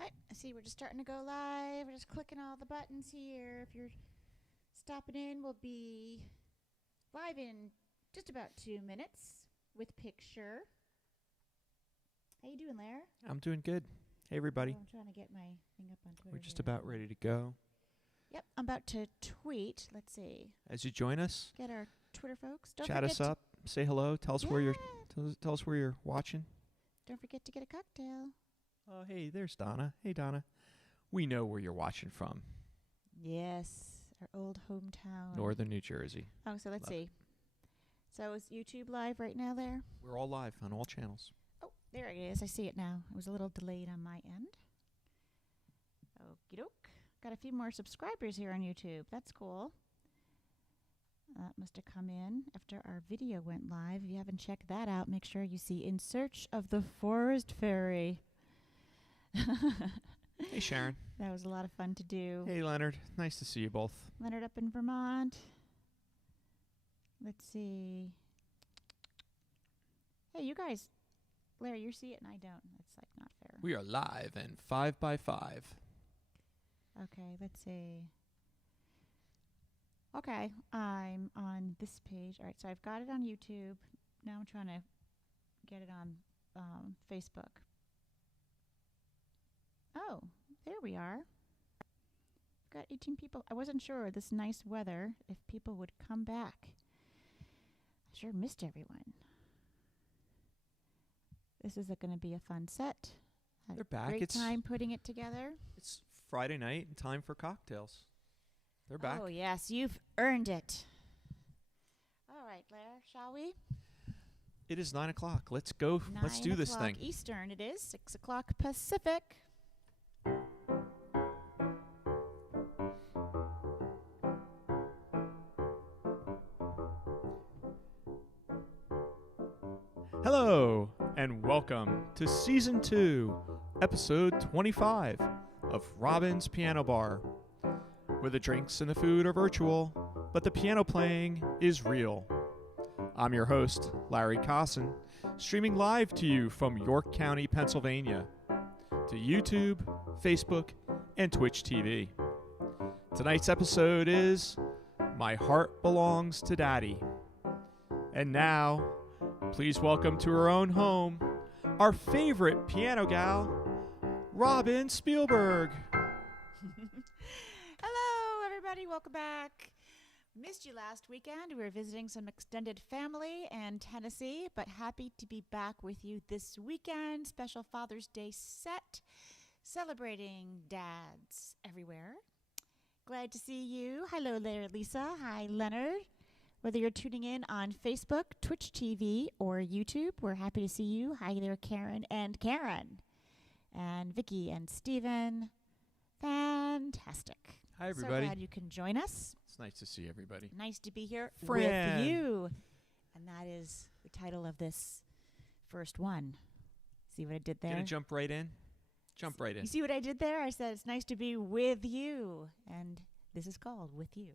Alright, I see we're just starting to go live. We're just clicking all the buttons here. If you're stopping in, we'll be live in just about 2 minutes with picture. How you doing, Lair? I'm doing good. Hey, everybody. I'm trying to get my thing up on Twitter. We're just here. about ready to go. Yep, I'm about to tweet. Let's see. As you join us, Get our Twitter folks. Don't chat forget us up, say hello, tell us where you're tell us where you're watching. Don't forget to get a cocktail. Oh, hey, there's Donna. Hey, Donna. We know where you're watching from. Yes, our old hometown. Northern New Jersey. Oh, so let's Love see. So is YouTube live right now there? We're all live on all channels. Oh, there it is. I see it now. It was a little delayed on my end. Okie doke. Got a few more subscribers here on YouTube. That's cool. That must have come in after our video went live. If you haven't checked that out, make sure you see In Search of the Forest Fairy. Hey, Sharon. That was a lot of fun to do. Hey, Leonard. Nice to see you both. Leonard up in Vermont. Let's see. Hey, you guys. Larry, you see it and I don't. That's like not fair. We are live and 5x5. Okay, let's see. Okay, I'm on this page. All right, so I've got it on YouTube. Now I'm trying to get it on Facebook. Oh, there we are. We've got 18 people. I wasn't sure this nice weather if people would come back. I sure missed everyone. This is going to be a fun set. Had They're back. Great It's time putting it together. It's Friday night and time for cocktails. They're back. Oh, yes, you've earned it. All right, Blair, shall we? It is 9 o'clock. Let's go. Let's do this 9 thing. o'clock Eastern it is, 6 o'clock Pacific. Hello, and welcome to Season 2, Episode 25 of Robin's Piano Bar, where the drinks and the food are virtual, but the piano playing is real. I'm your host, Larry Cosson, streaming live to you from York County, Pennsylvania, to YouTube, Facebook, and Twitch TV. Tonight's episode is My Heart Belongs to Daddy. And now, please welcome to her own home, our favorite piano gal, Robin Spielberg. Hello, everybody. Welcome back. Missed you last weekend. We were visiting some extended family in Tennessee, but happy to be back with you this weekend. Special Father's Day set, celebrating dads everywhere. Glad to see you. Hello there, Lisa. Hi, Leonard. Whether you're tuning in on Facebook, Twitch TV, or YouTube, we're happy to see you. Hi there, Karen and Vicky and Steven. Fantastic. Hi, everybody. So glad you can join us. It's nice to see everybody. Nice to be here Fran. with you. And that is the title of this first one. See what I did there? Gonna jump right in? Jump right in. You see what I did there? I said it's nice to be with you. And this is called With You.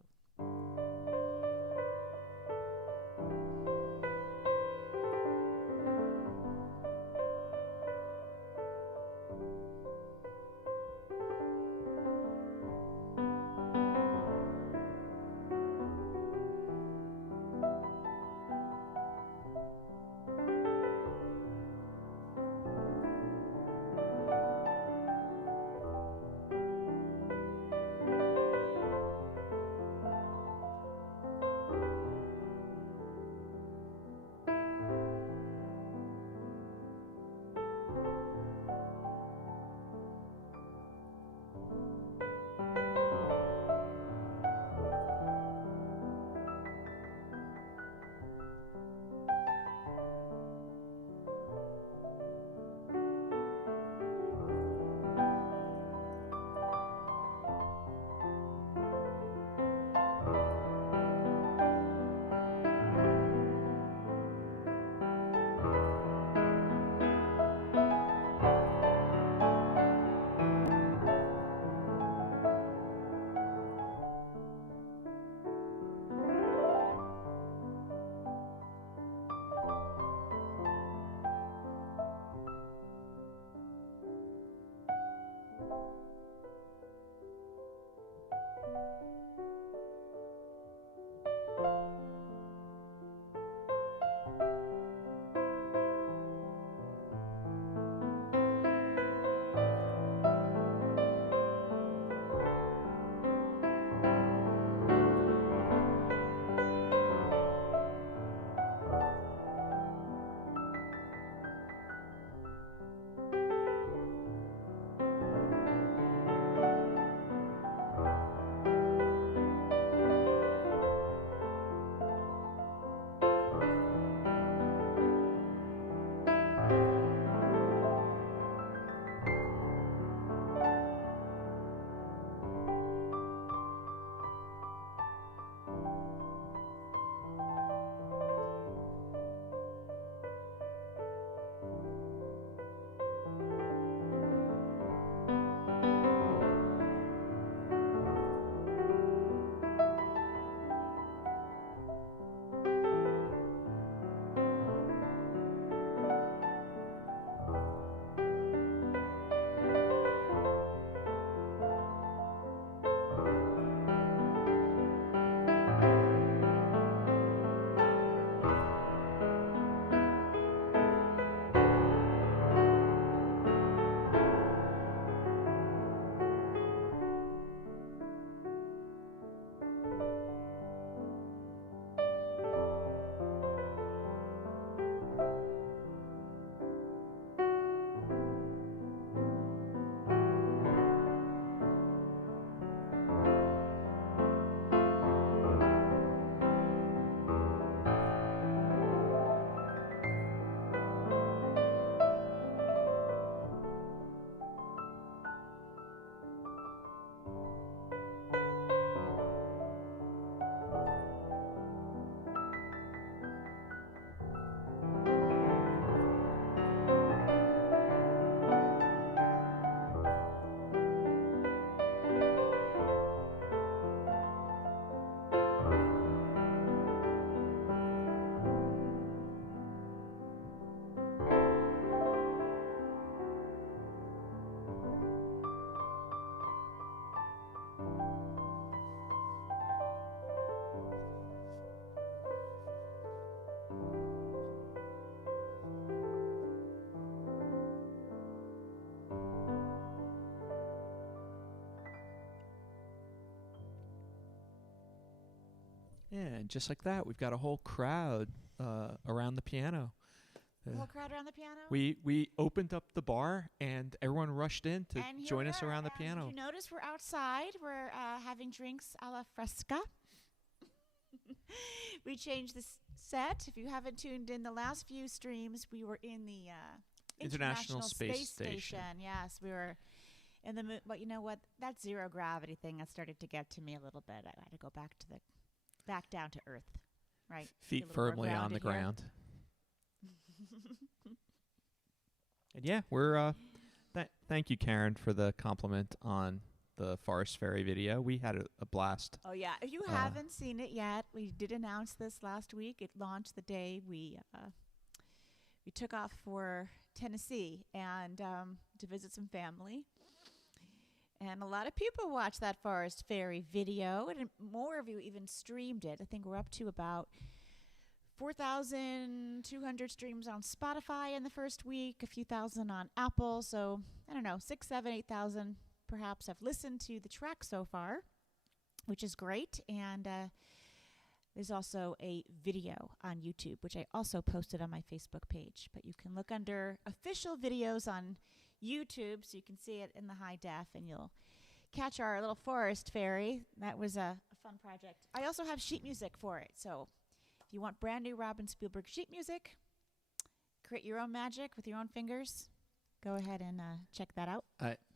Yeah, and just like that, we've got a whole crowd around the piano. The whole crowd around the piano. We opened up the bar, and everyone rushed in to And here join we us are. around the And piano. If you notice, we're outside. We're having drinks a la fresca. We changed the set. If you haven't tuned in the last few streams, we were in the International Space Station. Yes, we were in the moon. But you know what? That zero gravity thing that started to get to me a little bit. I had to go back down to Earth, right? Feet firmly on the ground. And yeah, we're thank you, Karen, for the compliment on the Forest Fairy video. We had a blast. Oh yeah, if you haven't seen it yet, we did announce this last week. It launched the day we took off for Tennessee and to visit some family. And a lot of people watched that Forest Fairy video, and more of you even streamed it. I think we're up to about 4,200 streams on Spotify in the first week, a few thousand on Apple. So, I don't know, 6, 7, 8,000 perhaps have listened to the track so far, which is great. And there's also a video on YouTube, which I also posted on my Facebook page. But you can look under official videos on YouTube so you can see it in the high def, and you'll catch our little forest fairy. That was a fun project. I also have sheet music for it. So if you want brand new Robin Spielberg sheet music, create your own magic with your own fingers, go ahead and check that out.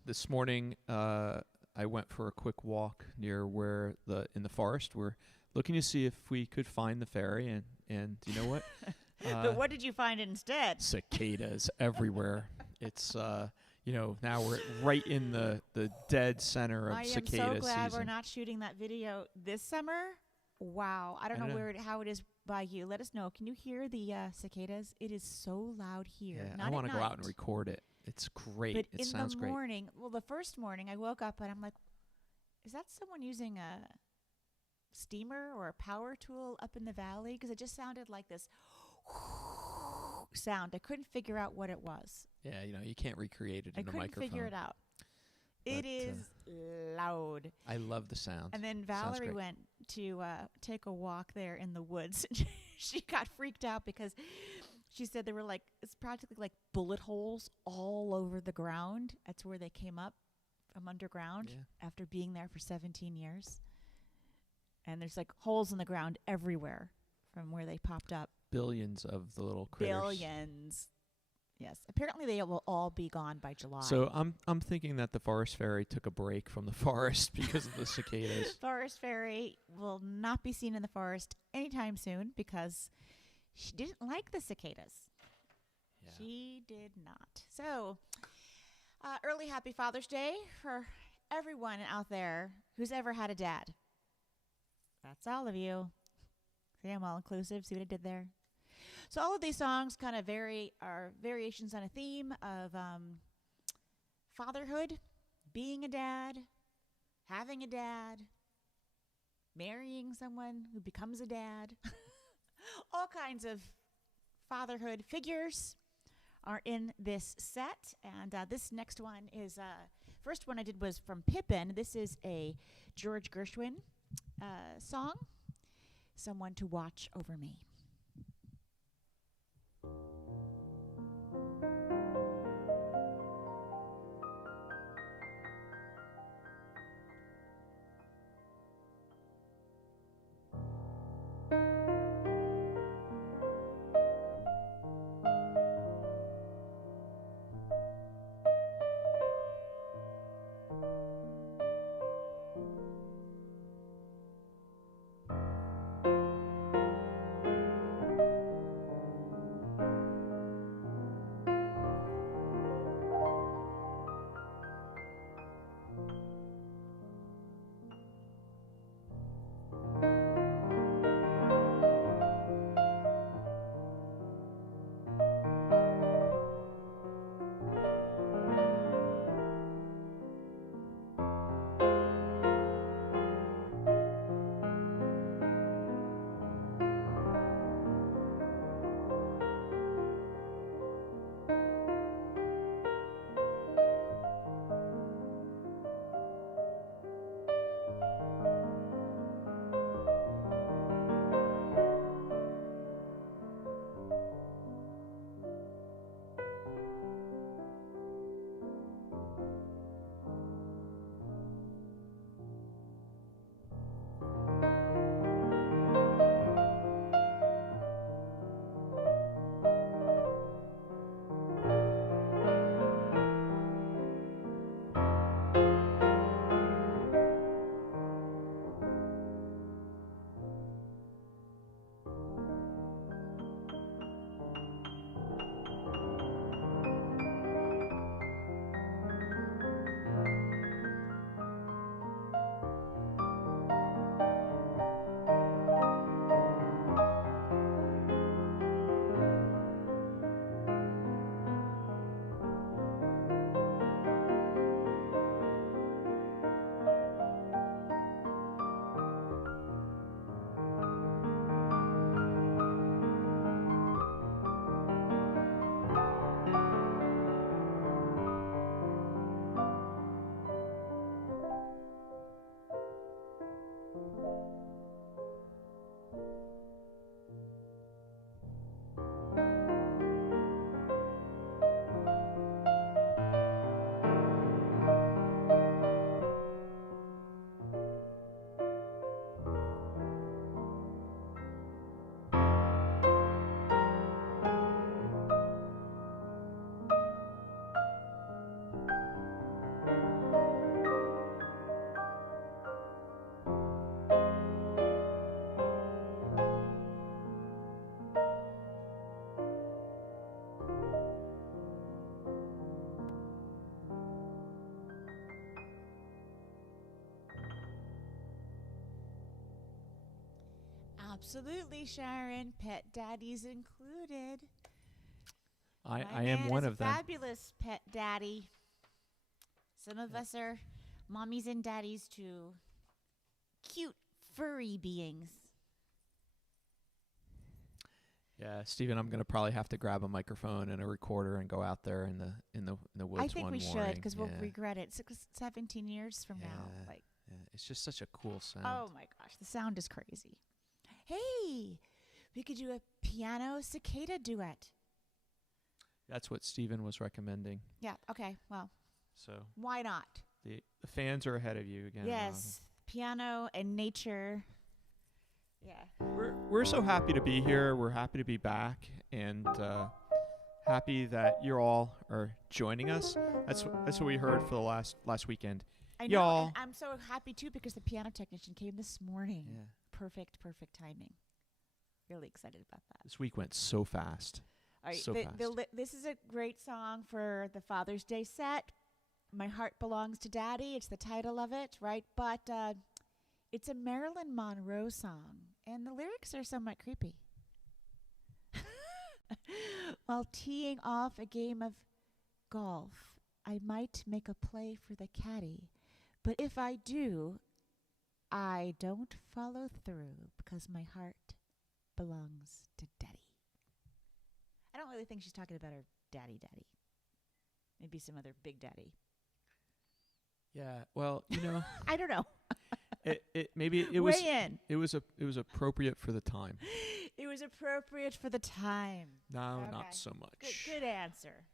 This morning, I went for a quick walk near where in the forest. We're looking to see if we could find the fairy, and you know what? But what did you find instead? Cicadas everywhere. It's now we're right in the dead center of cicada season. I am so glad we're not shooting that video this summer. Wow, I don't know how it is by you. Let us know. Can you hear the cicadas? It is so loud here. Yeah, not I want to at go out night. and record it. It's great. But It sounds in the morning, well, the first morning I woke up and I'm like, is that someone using a steamer or a power tool up in the valley? Because it just sounded like this sound. I couldn't figure out what it was. Yeah, you can't recreate it in a microphone. I couldn't figure it out. It is loud. I love the sound. And then Valerie went to take a walk there in the woods. She got freaked out because she said there were it's practically like bullet holes all over the ground. That's where they came up from underground after being there for 17 years. And there's holes in the ground everywhere from where they popped up. Billions of the little critters. Billions. Yes. Apparently they will all be gone by July. So I'm thinking that the forest fairy took a break from the forest because of the cicadas. Forest fairy will not be seen in the forest anytime soon because she didn't like the cicadas. Yeah. She did not. So, early happy Father's Day for everyone out there who's ever had a dad. That's all of you. See, I'm all inclusive. See what I did there? So all of these songs kind of are variations on a theme of fatherhood, being a dad, having a dad, marrying someone who becomes a dad. All kinds of fatherhood figures are in this set. And this next one is, first one I did was from Pippin. This is a George Gershwin song, Someone to Watch Over Me. Absolutely, Sharon. Pet daddies included. I My am man one is a of them. fabulous pet daddy. Some of us are mommies and daddies to cute furry beings. Yeah, Stephen, I'm gonna probably have to grab a microphone and a recorder and go out there in the woods I think one we morning. should because we'll Yeah. regret it 17 years from now. Yeah. Like, Yeah, it's just such a cool sound. oh my gosh, the sound is crazy. Hey, we could do a piano cicada duet. That's what Stephen was recommending. Yeah, okay, well, So why not? the fans are ahead of you again. Yes, piano and nature. Yeah. We're so happy to be here. We're happy to be back, and happy that you all are joining us. That's what we heard for the last weekend. I know, Y'all. and I'm so happy too because the piano technician came this morning. Yeah. Perfect timing. Really excited about that. This week went so fast. All right, So fast. this is a great song for the Father's Day set. My Heart Belongs to Daddy. It's the title of it, right? But it's a Marilyn Monroe song, and the lyrics are somewhat creepy. While teeing off a game of golf, I might make a play for the caddy, but if I do, I don't follow through because my heart belongs to Daddy. I don't really think she's talking about her daddy. Maybe some other big daddy. Yeah. Well, I don't know. it was appropriate for the time. It was appropriate for the time. No, Okay. not so much. Good answer.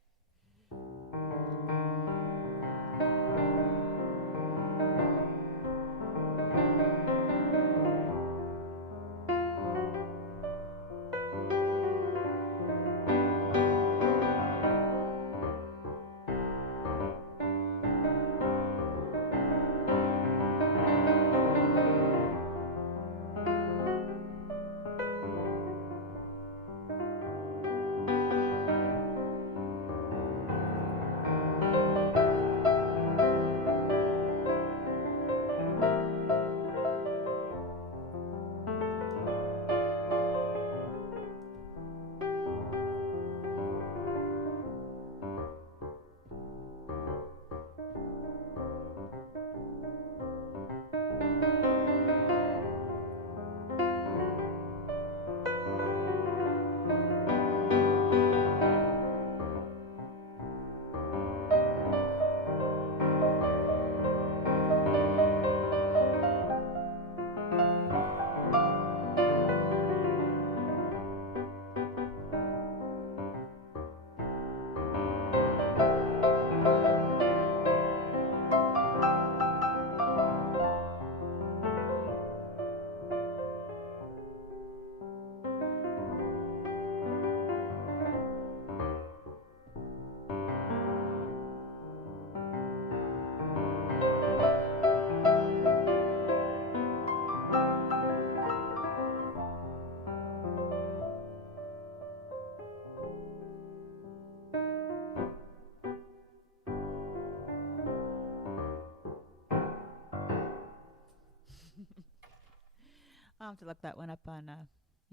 I'll have to look that one up on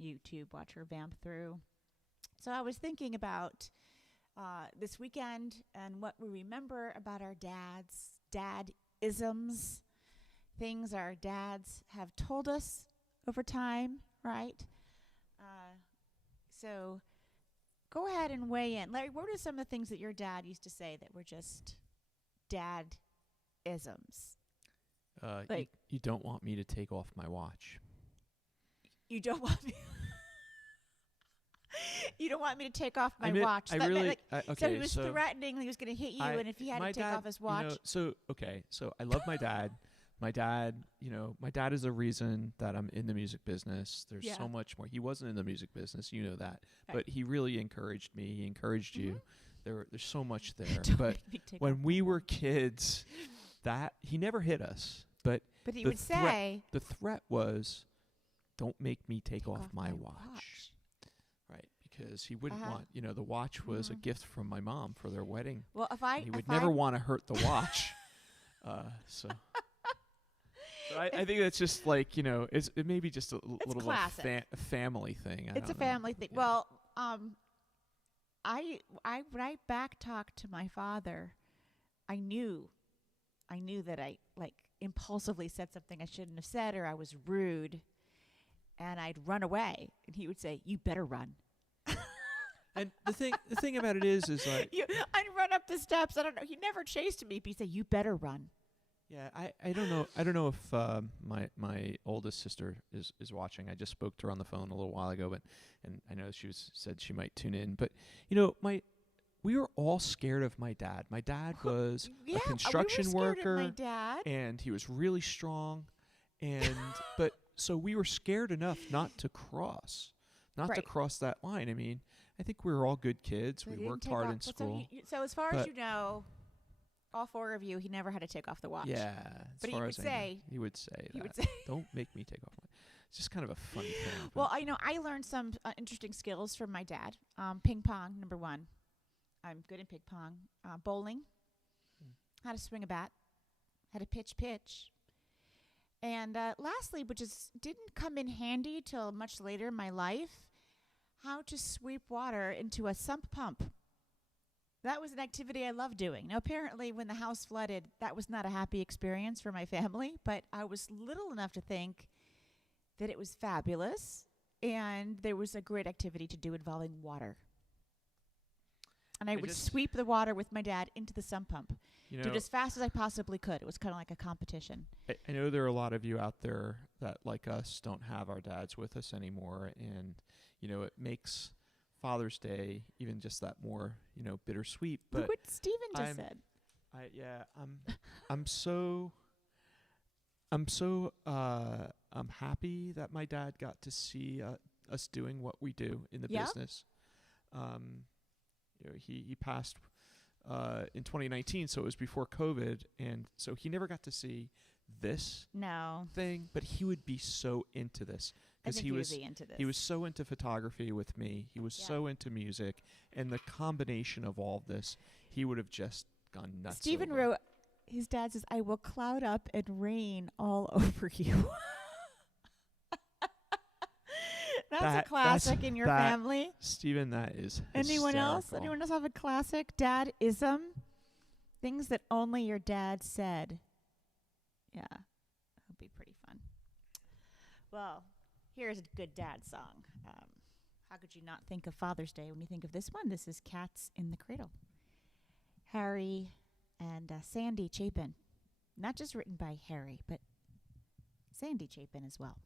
YouTube, watch her vamp through. So I was thinking about this weekend and what we remember about our dads, dad-isms, things our dads have told us over time, right? So go ahead and weigh in. Larry, what are some of the things that your dad used to say that were just dad-isms? You don't want me to take off my watch. You don't want me. You don't want me to take off my watch. So he was threatening he was going to hit you, and if he had to take off his watch. So I love my dad. My dad is the reason that I'm in the music business. There's so much more. He wasn't in the music business, you know that, but he really encouraged me. He encouraged you. There's so much there. But when we were kids, that he never hit us. But he would say the threat was, "Don't make me take off my watch." Right, because he wouldn't want, the watch was a gift from my mom for their wedding. Well, he would never want to hurt the watch. So But I think that's just like, it may be just a It's little classic. family thing. I It's a don't know. family thing. Yeah. Well, I when I back talked to my father, I knew that I like impulsively said something I shouldn't have said, or I was rude, and I'd run away, and he would say, "You better run." And the thing about it is like, I'd run up the steps. I don't know. He never chased me, but he'd say, "You better run." yeah, I don't know. I don't know if my oldest sister is watching. I just spoke to her on the phone a little while ago, and I know said she might tune in. But we were all scared of my dad. My dad was Yeah, a construction we were scared worker, of my dad. and he was really strong, and but so we were scared enough not to cross Right. that line. I mean, I think we were all good kids. They We didn't worked take hard off- in school. So as far as But- you know, all four of you, he never had to take off the watch. Yeah, But as he far would as I know, say- he would say He that. would say. Don't make me take off my. It's just kind of a funny thing. Well, I learned some interesting skills from my dad. Ping pong, number one. I'm good in ping pong. Bowling. How to swing a bat. How to pitch. And lastly, which didn't come in handy till much later in my life, how to sweep water into a sump pump. That was an activity I loved doing. Now, apparently, when the house flooded, that was not a happy experience for my family, but I was little enough to think that it was fabulous, and there was a great activity to do involving water. And I would sweep the water with my dad into the sump pump. Do it as fast as I possibly could. It was kind of like a competition. I know there are a lot of you out there that, like us, don't have our dads with us anymore, and it makes Father's Day even just that more bittersweet. But Look what Steven just said. I'm happy that my dad got to see us doing what we do in the Yep. business. He passed in 2019, so it was before COVID, and so he never got to see this No. thing, but he would be so into this I because think he would be into this. he was so into photography with me. He was Yeah. so into music, and the combination of all of this, he would have just gone nuts. Steven over. wrote, his dad says, "I will cloud up and rain all over you." That's a classic in your family. Steven, that is Anyone else? hysterical. Anyone else have a classic dad-ism? Things that only your dad said. Yeah, that would be pretty fun. Well, here's a good dad song. How could you not think of Father's Day when you think of this one? This is Cats in the Cradle. Harry and Sandy Chapin. Not just written by Harry, but Sandy Chapin as well.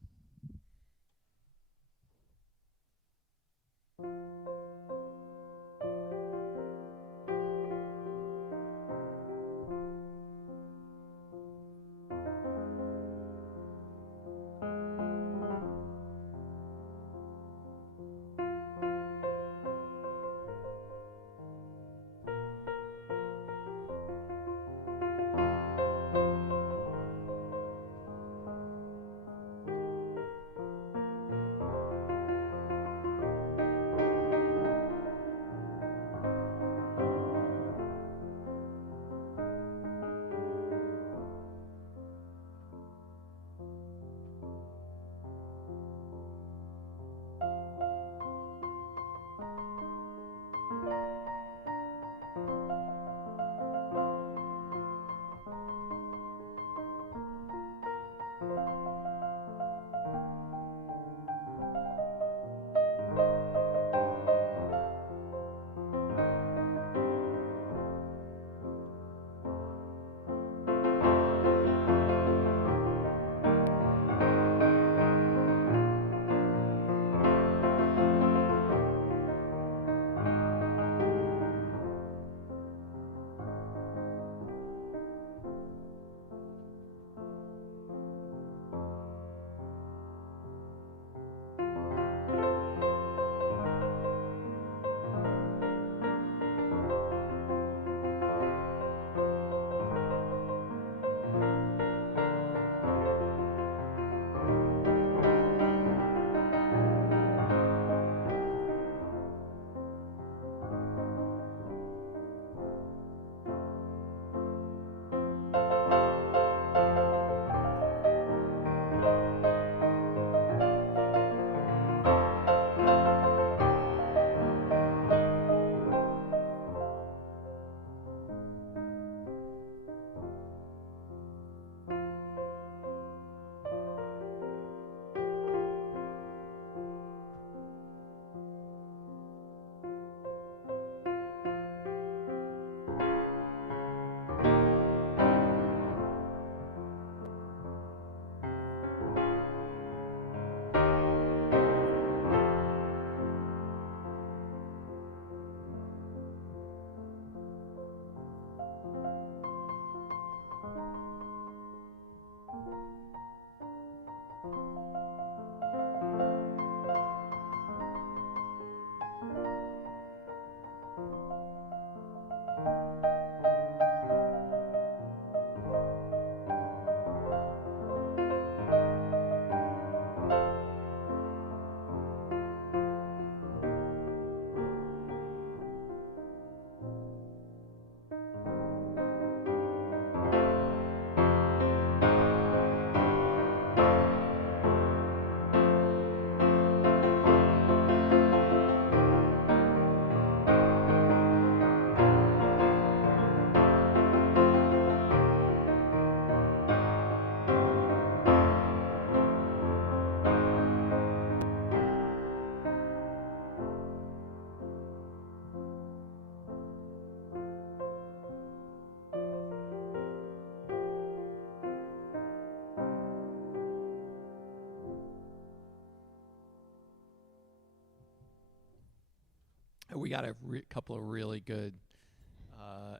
We got a couple of really good.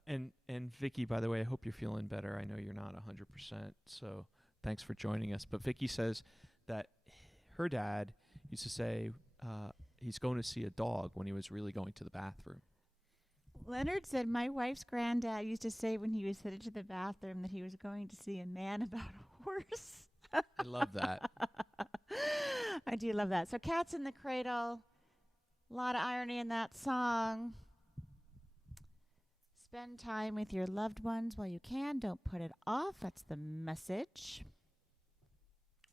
And Vicky, by the way, I hope you're feeling better. I know you're not 100%, so thanks for joining us. But Vicky says that her dad used to say he's going to see a dog when he was really going to the bathroom. Leonard said my wife's granddad used to say when he was headed to the bathroom that he was going to see a man about a horse. I love that. I do love that. So Cats in the Cradle, a lot of irony in that song. Spend time with your loved ones while you can. Don't put it off. That's the message.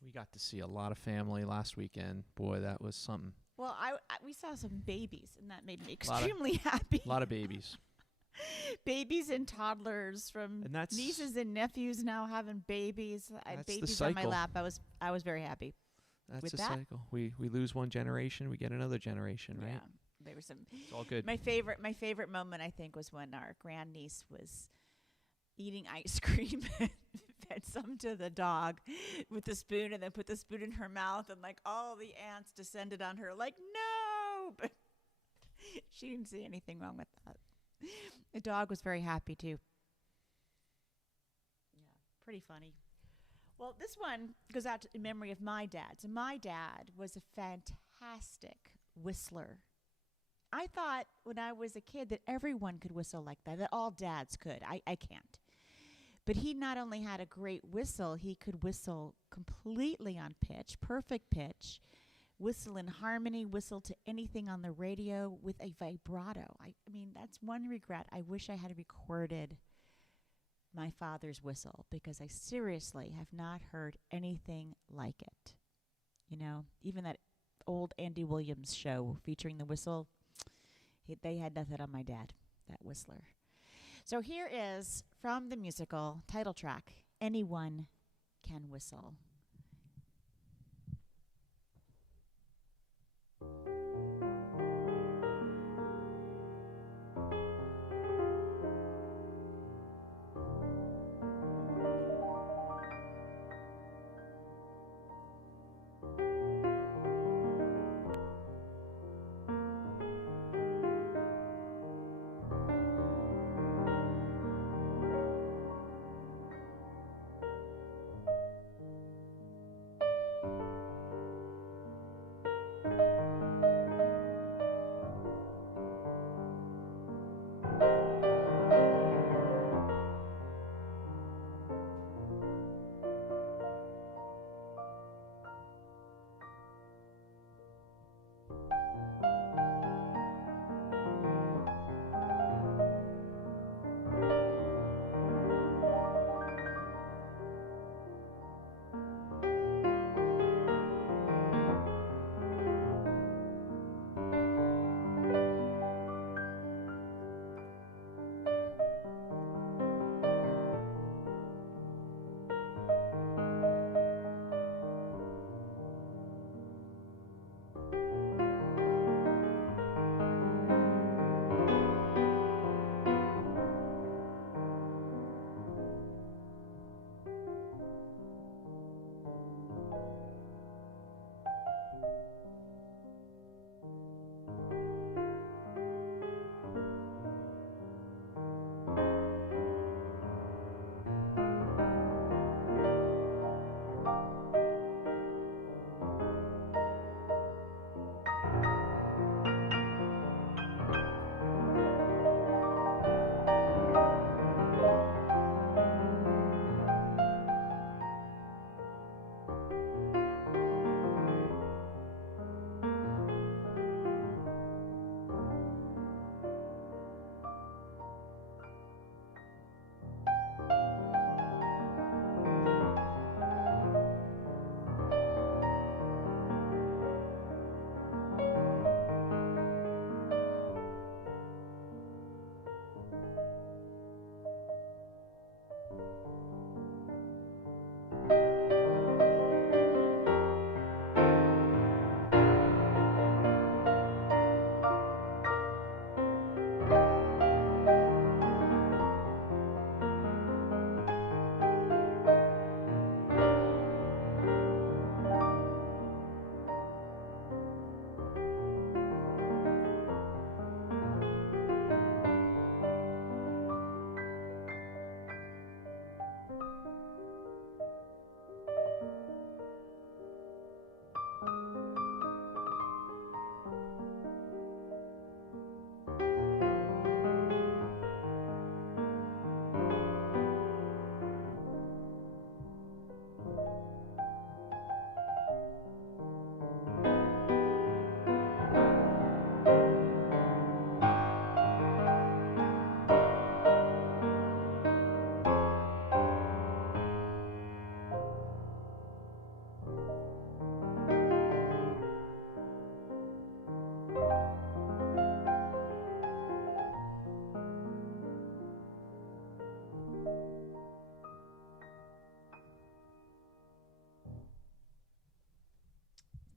We got to see a lot of family last weekend. Boy, that was something. Well, we saw some babies, and that made me extremely happy. A lot of babies. Babies and toddlers from nieces and nephews now having babies. Babies on my lap. I was very happy. That's the cycle. We lose one generation, we get another generation, right? Yeah. There was some. It's all good. My favorite moment, I think, was when our grandniece was eating ice cream and fed some to the dog with the spoon, and then put the spoon in her mouth, and like all the ants descended on her, like no, but she didn't see anything wrong with that. The dog was very happy too. Yeah, pretty funny. Well, this one goes out in memory of my dad. So my dad was a fantastic whistler. I thought when I was a kid that everyone could whistle like that all dads could. I can't. But he not only had a great whistle, he could whistle completely on pitch, perfect pitch, whistle in harmony, whistle to anything on the radio with a vibrato. I mean, that's one regret. I wish I had recorded my father's whistle, because I seriously have not heard anything like it. You know, even that old Andy Williams show featuring the whistle, they had nothing on my dad, that whistler. So here is, from the musical title track, Anyone Can Whistle.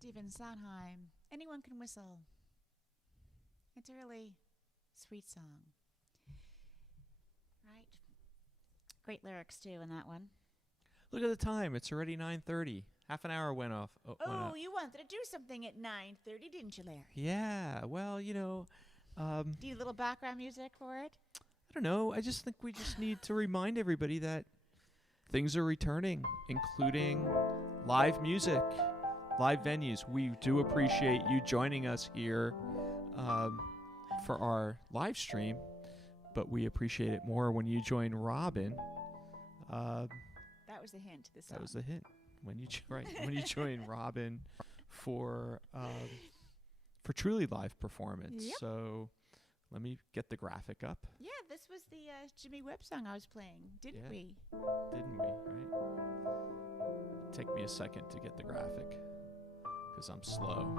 Stephen Sondheim. Anyone Can Whistle. It's a really sweet song. Right? Great lyrics, too, in that one. Look at the time. It's already 9:30. Half an hour went off. Oh, went up. you wanted to do something at 9:30, didn't you, Larry? Yeah. Well, Do you need a little background music for it? I don't know. I just think we just need to remind everybody that things are returning, including live music, live venues. We do appreciate you joining us here for our live stream, but we appreciate it more when you join Robin. That was the hint to the song. That was the hint. When you when you join Robin for truly live performance. Yep. So let me get the graphic up. Yeah, this was the Jimmy Webb song I was playing, didn't we? Didn't we? Right. Take me a second to get the graphic because I'm slow.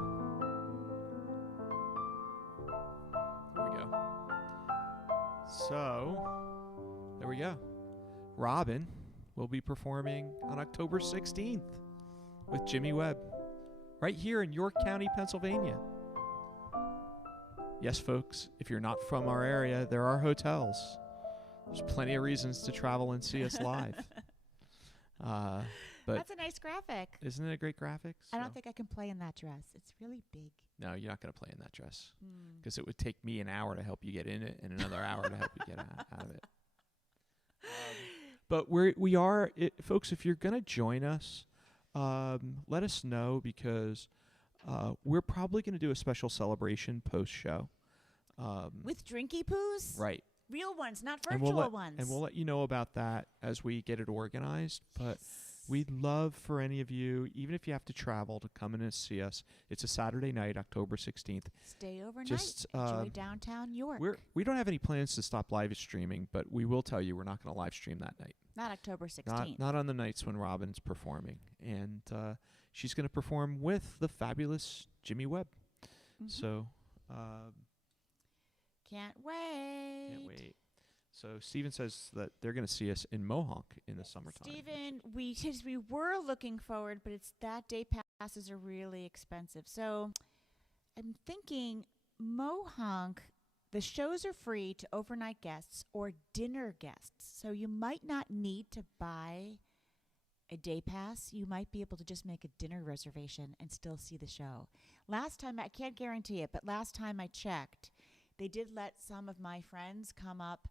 There we go. So there we go. Robin will be performing on October 16th with Jimmy Webb right here in York County, Pennsylvania. Yes, folks, if you're not from our area, there are hotels. There's plenty of reasons to travel and see us live. But that's a nice graphic. Isn't it a great graphic? I don't think I can play in that dress. It's really big. No, you're not going to play in that dress because it would take me an hour to help you get in it and another hour to help you get out of it. But we are, folks, if you're going to join us, let us know because we're probably going to do a special celebration post-show. With drinky poos? Right. Real ones, not virtual ones. And we'll let you know about that as we get it organized. But we'd love for any of you, even if you have to travel, to come in and see us. It's a Saturday night, October 16th. Stay overnight. Just enjoy downtown York. We don't have any plans to stop live streaming, but we will tell you we're not going to live stream that night. Not October 16th. Not on the nights when Robin's performing. And she's going to perform with the fabulous Jimmy Webb. Mm-hmm. So... Can't wait. Can't wait. So Stephen says that they're going to see us in Mohonk in the summertime. Stephen, we were looking forward, but it's that day passes are really expensive. So I'm thinking Mohonk, the shows are free to overnight guests or dinner guests. So you might not need to buy a day pass. You might be able to just make a dinner reservation and still see the show. Last time, I can't guarantee it, but last time I checked, they did let some of my friends come up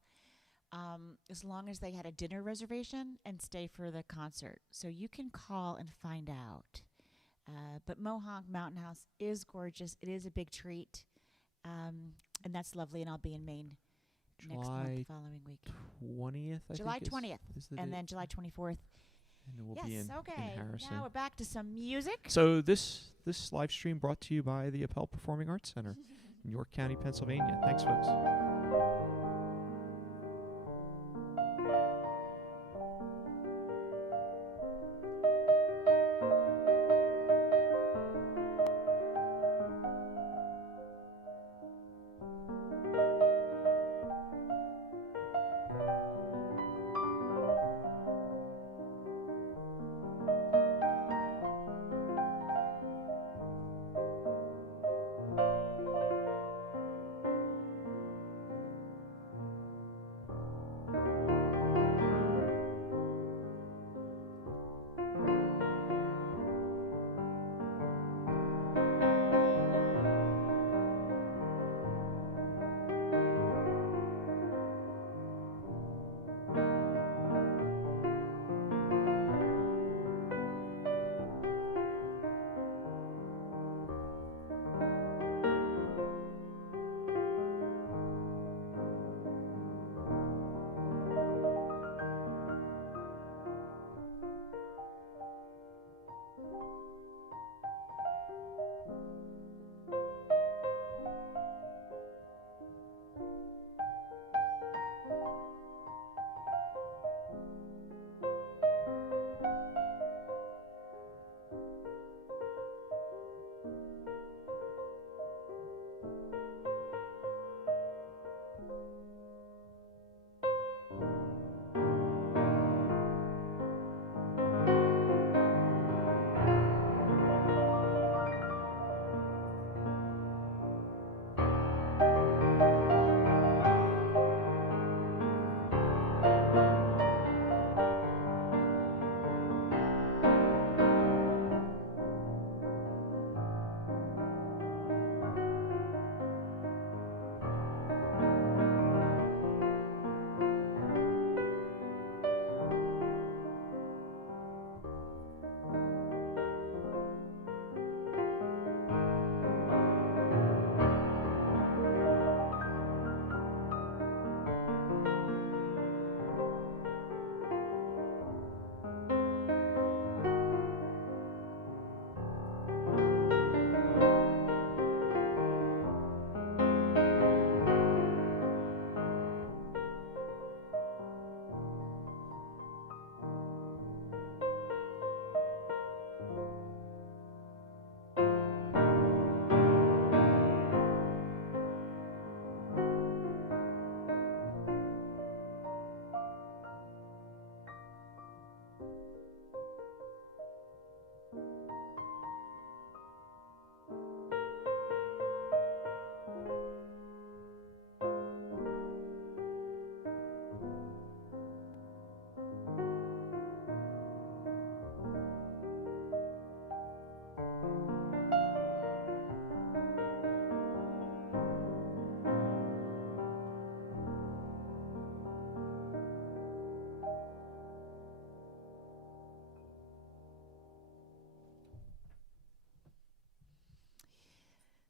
as long as they had a dinner reservation and stay for the concert. So you can call and find out. But Mohonk Mountain House is gorgeous. It is a big treat. And that's lovely. And I'll be in Maine next month, following week. 20th, July 20th. And then July 24th. And we'll be in Harrison. Now we're back to some music. So this live stream brought to you by the Appel Performing Arts Center. In York County, Pennsylvania. Thanks, folks.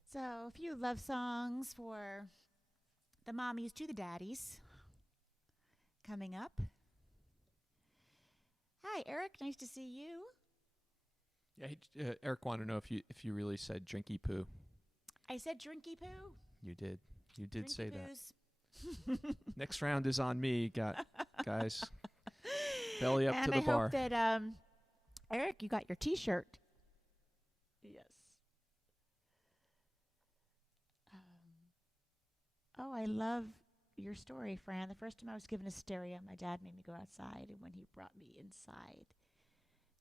So, a few love songs for the mommies to the daddies coming up. Hi, Eric. Nice to see you. Yeah, Eric wanted to know if you really said drinky poo. I said drinky poo. You did. You did Drinky say poos. that. Next round is on me, guys. Belly up and to the I bar. hope that, Eric, you got your T-shirt. Yes. Oh, I love your story, Fran. The first time I was given a stereo, my dad made me go outside, and when he brought me inside,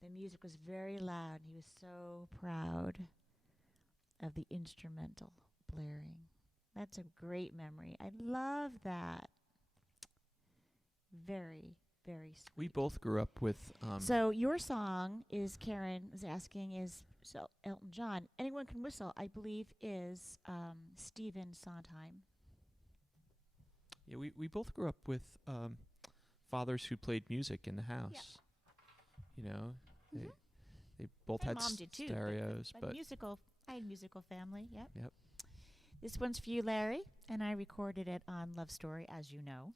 the music was very loud. He was so proud of the instrumental blaring. That's a great memory. I love that. Very, very sweet. We both grew up with. So your song is, Karen is asking, is so Elton John. Anyone Can Whistle, I believe, is Stephen Sondheim. Yeah, we both grew up with fathers who played music in the house. You know, they both My had mom did too, stereos, but but musical. I had a musical family. Yep. Yep. This one's for you, Larry, and I recorded it on Love Story, as you know.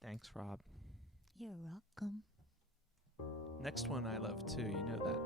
Thanks, Rob. You're welcome. Next one I love too. You know that.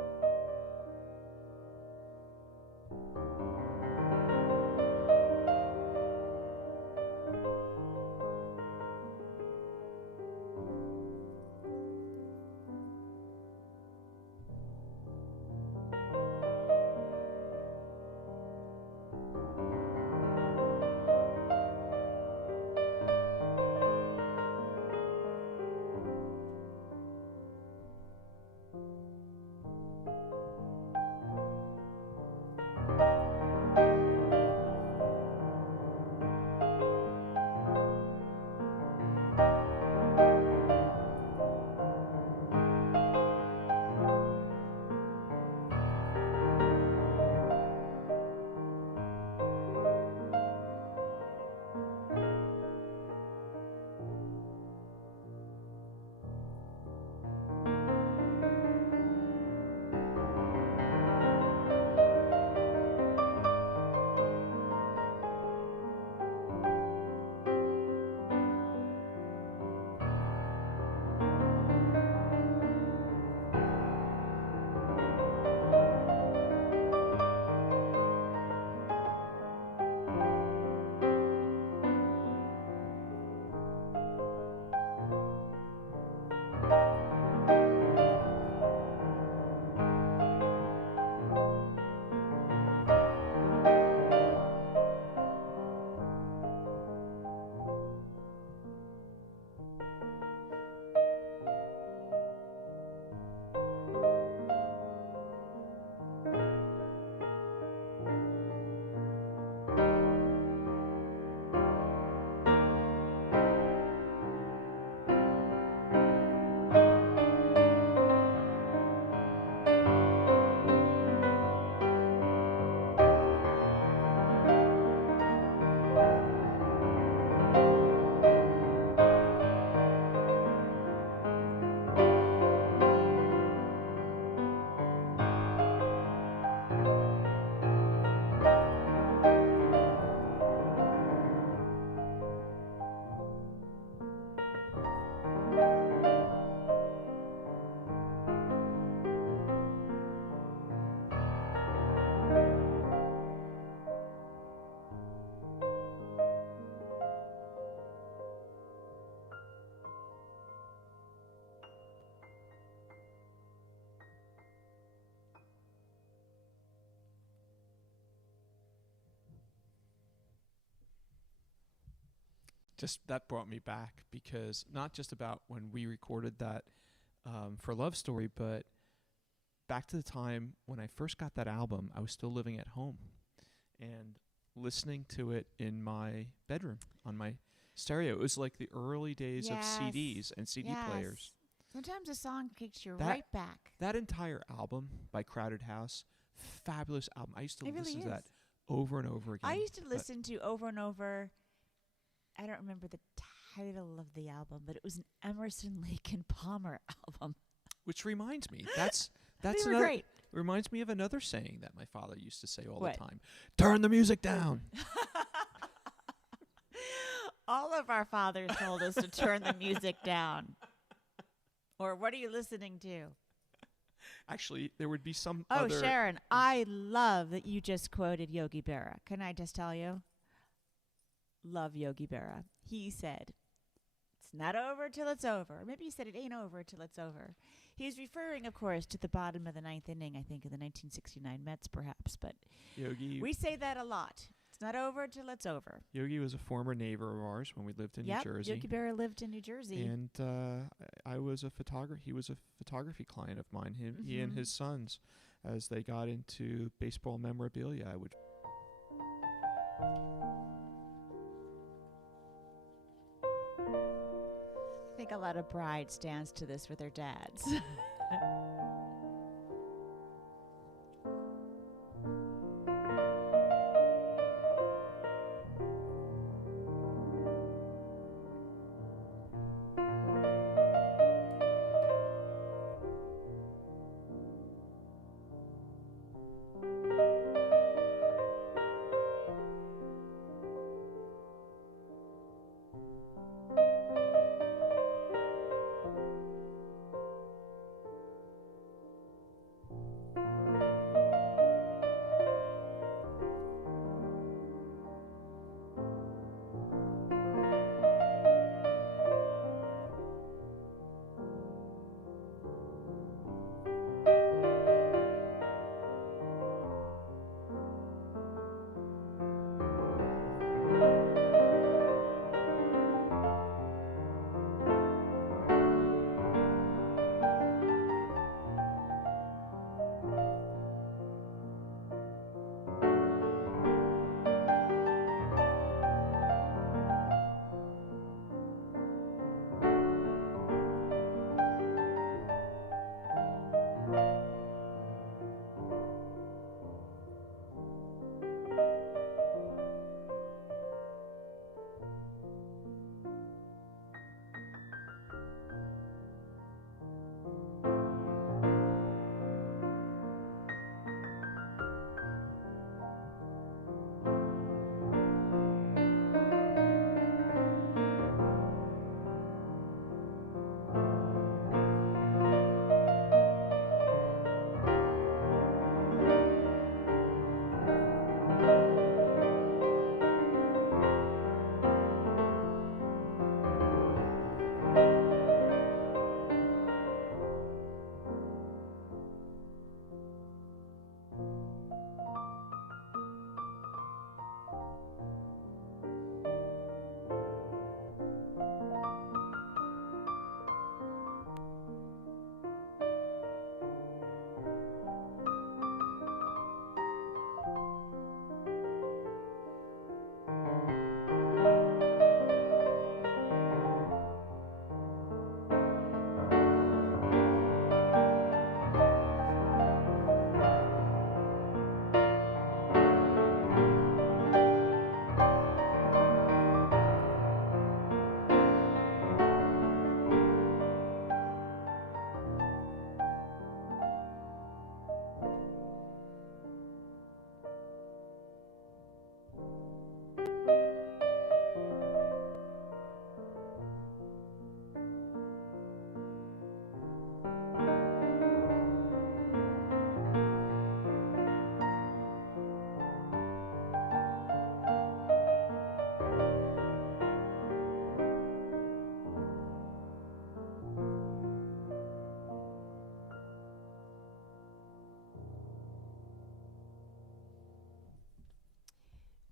that brought me back, because not just about when we recorded that for Love Story, but back to the time when I first got that album. I was still living at home and listening to it in my bedroom on my stereo. It was like the early days of CDs and CD players. Sometimes a song takes you That- right back. That entire album by Crowded House, fabulous album. I used to It really listen to is. that over and over again. I used to listen to over and over. I don't remember the title of the album, but it was an Emerson, Lake and Palmer album. Which reminds me, that's They were another, great. reminds me of another saying that my father used to say all What? the time. Turn the music down. All of our fathers told us to turn the music down. Or what are you listening to? Actually, there would be some Oh, other... Sharon, I love that you just quoted Yogi Berra. Can I just tell you? Love Yogi Berra. He said, "It's not over till it's over." Or maybe he said, "It ain't over till it's over." He's referring, of course, to the bottom of the ninth inning, I think, of the 1969 Mets, perhaps. But we say that a lot. It's not over till it's over. Yogi was a former neighbor of ours when we lived in New Jersey. Yogi Berra lived in New Jersey. And I was a photographer. He was a photography client of mine. He and his sons, as they got into baseball memorabilia, I would... I think a lot of brides dance to this with their dads.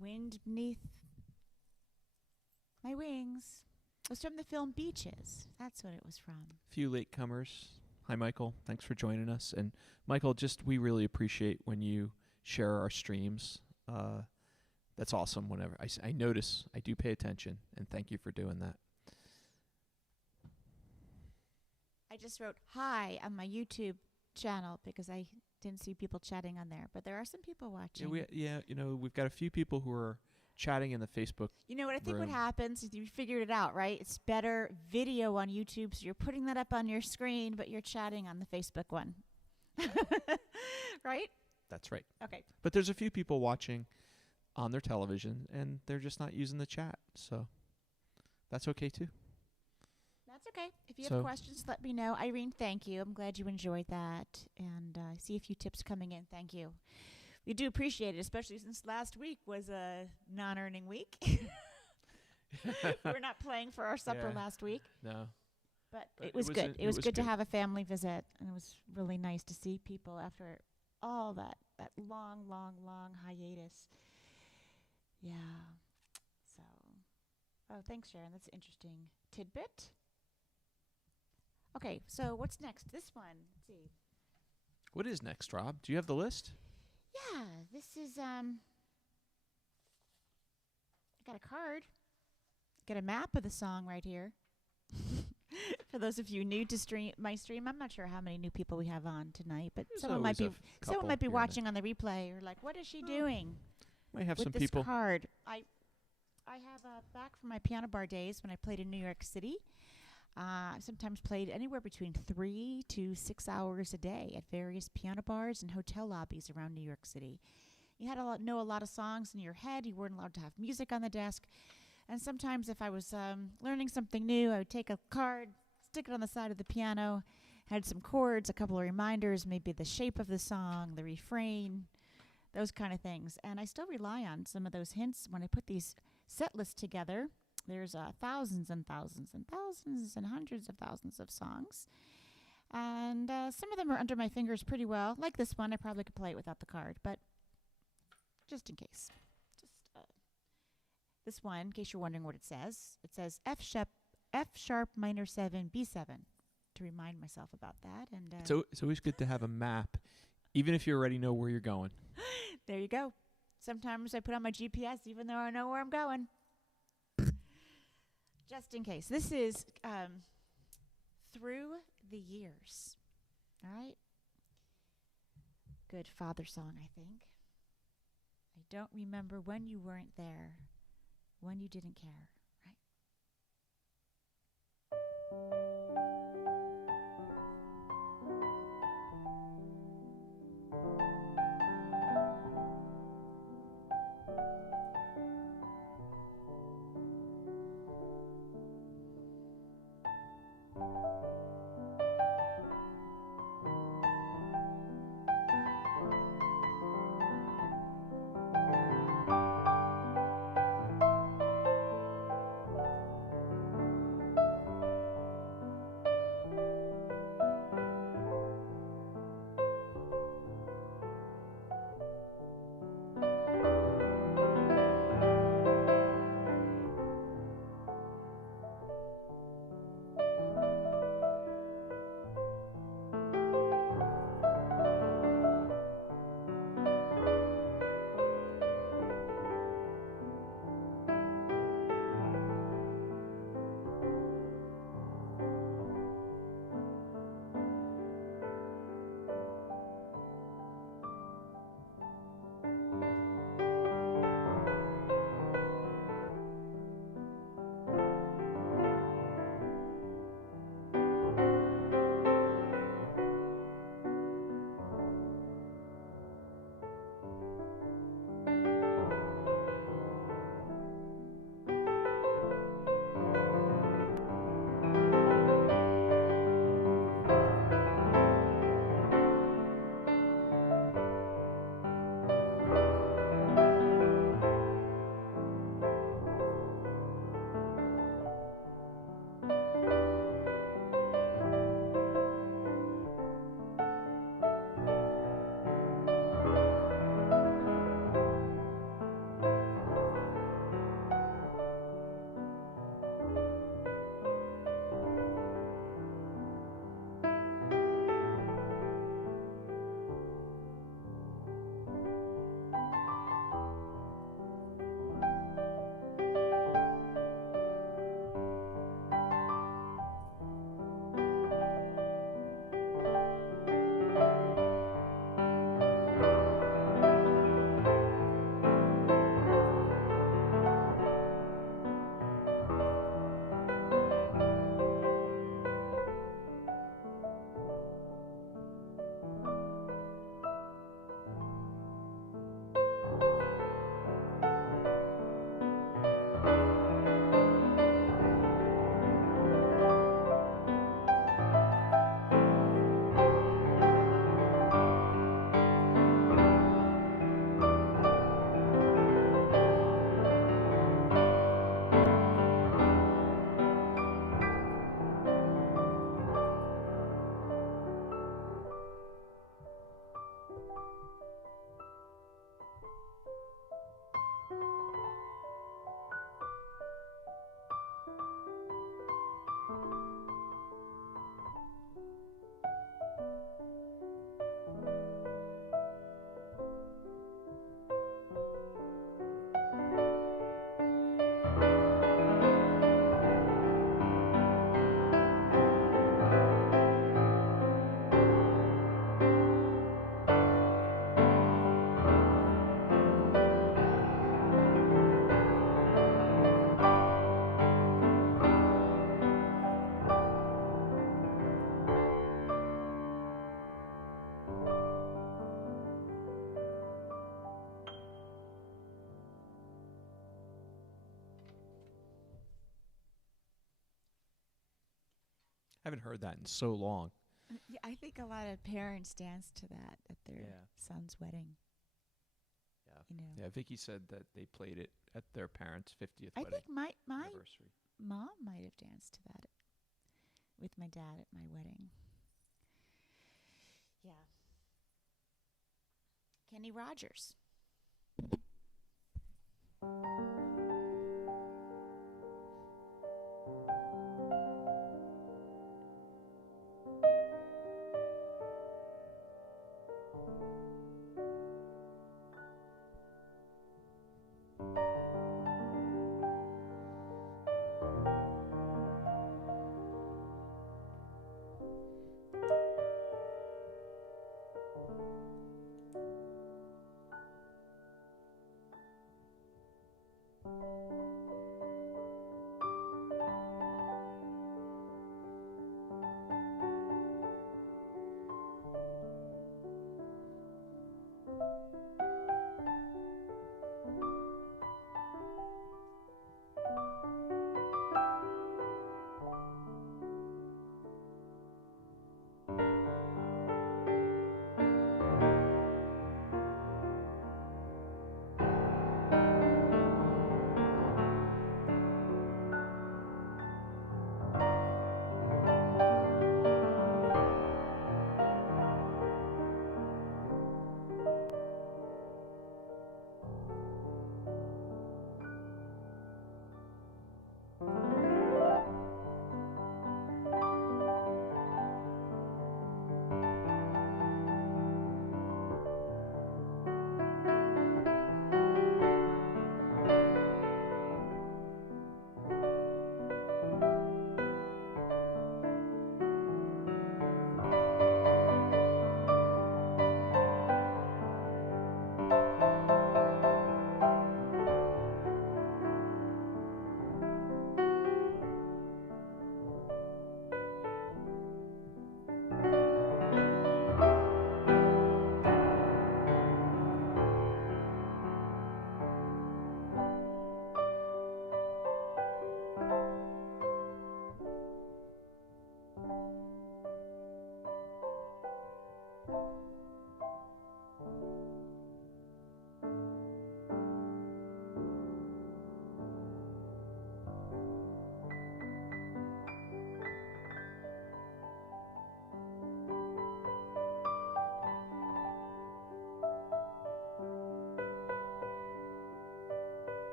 Wind beneath My wings. It was from the film Beaches. That's what it was from. Few latecomers. Hi, Michael. Thanks for joining us. And Michael, we really appreciate when you share our streams. That's awesome. Whenever I notice, I do pay attention, and thank you for doing that. I just wrote hi on my YouTube channel because I didn't see people chatting on there, but there are some people watching. We've got a few people who are chatting in the Facebook. You know what I think room. what happens is you figured it out, right? It's better video on YouTube, so you're putting that up on your screen, but you're chatting on the Facebook one. Right? That's right. Okay. But there's a few people watching on their television, and they're just not using the chat, so that's okay too. That's okay. If you have questions, let me know. Irene, thank you. I'm glad you enjoyed that. And I see a few tips coming in. Thank you. We do appreciate it, especially since last week was a non-earning week. We're not playing for our supper last week. No. But it was good. It was good to have a family visit, and it was really nice to see people after all that long hiatus. Yeah. So, thanks, Sharon. That's an interesting tidbit. Okay, so what's next? This one. Let's see. What is next, Rob? Do you have the list? Yeah, this is I got a card. Got a map of the song right here. For those of you new to my stream, I'm not sure how many new people we have on tonight, but someone might be watching on the replay or like, what is she doing? Might have with some this people. Card. I have back from my piano bar days when I played in New York City. I sometimes played anywhere between 3 to 6 hours a day at various piano bars and hotel lobbies around New York City. You had to know a lot of songs in your head. You weren't allowed to have music on the desk. And sometimes if I was learning something new, I would take a card, stick it on the side of the piano, had some chords, a couple of reminders, maybe the shape of the song, the refrain, those kind of things. And I still rely on some of those hints when I put these set lists together. There's thousands and thousands and thousands and hundreds of thousands of songs. And some of them are under my fingers pretty well. Like this one, I probably could play it without the card, but just in case. This one, in case you're wondering what it says F sharp minor 7, B7, to remind myself about that. And it's always good to have a map, even if you already know where you're going. There you go. Sometimes I put on my GPS, even though I know where I'm going. Just in case. This is Through the Years. All right? Good father song, I think. I don't remember when you weren't there, when you didn't care, right? I haven't heard that in so long. Yeah, I think a lot of parents dance to that at their son's wedding. Yeah. You know, Yeah, Vicky said that they played it at their parents' 50th I wedding think my anniversary. mom might have danced to that with my dad at my wedding. Yeah. Kenny Rogers.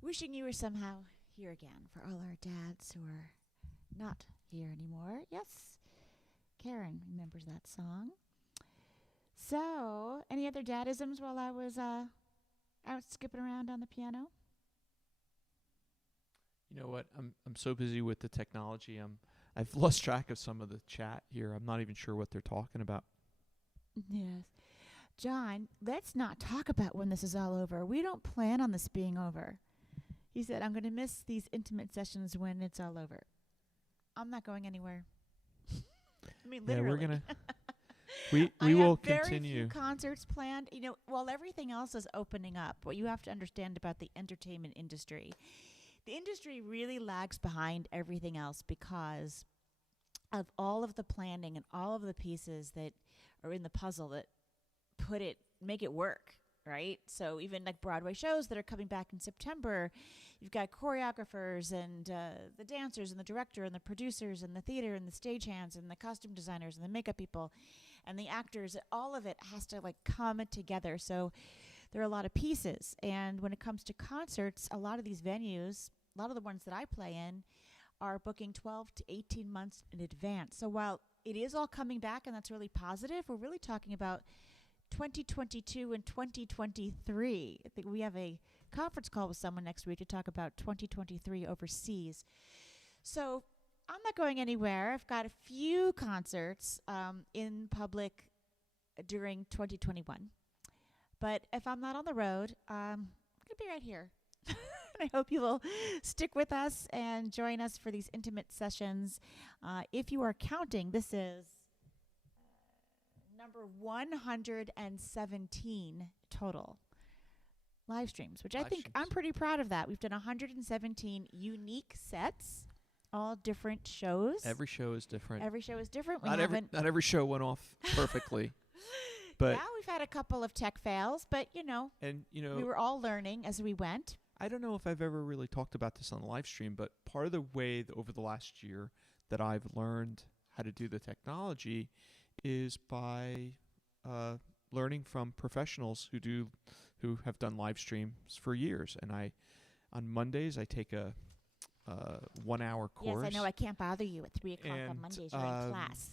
Wishing you were somehow here again for all our dads who are not here anymore. Yes, Karen remembers that song. So, any other dadisms while I was out skipping around on the piano? You know what? I'm so busy with the technology. I've lost track of some of the chat here. I'm not even sure what they're talking about. Yes. John, let's not talk about when this is all over. We don't plan on this being over. He said, I'm going to miss these intimate sessions when it's all over. I'm not going anywhere. I mean, literally. Yeah, we're going to... We I will have very continue. few concerts planned. You know, while everything else is opening up, what you have to understand about the entertainment industry, the industry really lags behind everything else because of all of the planning and all of the pieces that are in the puzzle that make it work, right? So even like Broadway shows that are coming back in September, you've got choreographers and the dancers and the director and the producers and the theater and the stagehands and the costume designers and the makeup people and the actors. All of it has to like come together. So there are a lot of pieces. And when it comes to concerts, a lot of these venues, a lot of the ones that I play in, are booking 12 to 18 months in advance. So while it is all coming back and that's really positive, we're really talking about 2022 and 2023. I think we have a conference call with someone next week to talk about 2023 overseas. So I'm not going anywhere. I've got a few concerts in public during 2021. But if I'm not on the road, I'm going to be right here. I hope you will stick with us and join us for these intimate sessions. If you are counting, this is number 117 total live streams, which I think I'm pretty proud of that. We've done 117 unique sets, all different shows. Every show is different. Every show is different. Not every show went off perfectly. But yeah, we've had a couple of tech fails, but and we were all learning as we went. I don't know if I've ever really talked about this on the live stream, but part of the way over the last year that I've learned how to do the technology is by learning from professionals who have done live streams for years. And on Mondays I take a 1 hour course. Yes, I know. I can't bother you at 3 o'clock on Mondays. You're in class.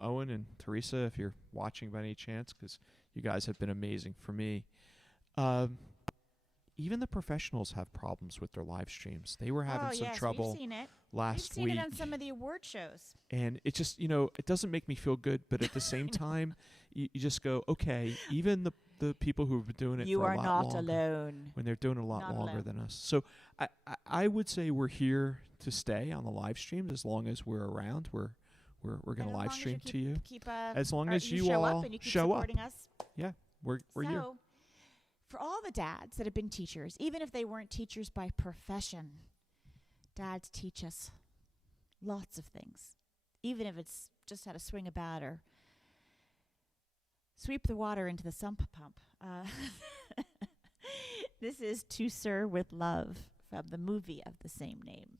Owen and Teresa, if you're watching by any chance, because you guys have been amazing for me. Even the professionals have problems with their live streams. They were having some trouble we've seen it. last we've week. Seen it on some of the award shows. And it just, it doesn't make me feel good, but at the same time, you just go, okay, even the people who have been doing it for a lot longer. You are not alone. When they're doing it a lot Not longer alone. than us. So I would say we're here to stay on the live streams as long as we're around. We're going to live stream to you. As long as you show all up and you keep show up. supporting us. Yeah, we're here. So, for all the dads that have been teachers, even if they weren't teachers by profession, dads teach us lots of things. Even if it's just how to swing a bat or sweep the water into the sump pump. This is To Sir with Love from the movie of the same name.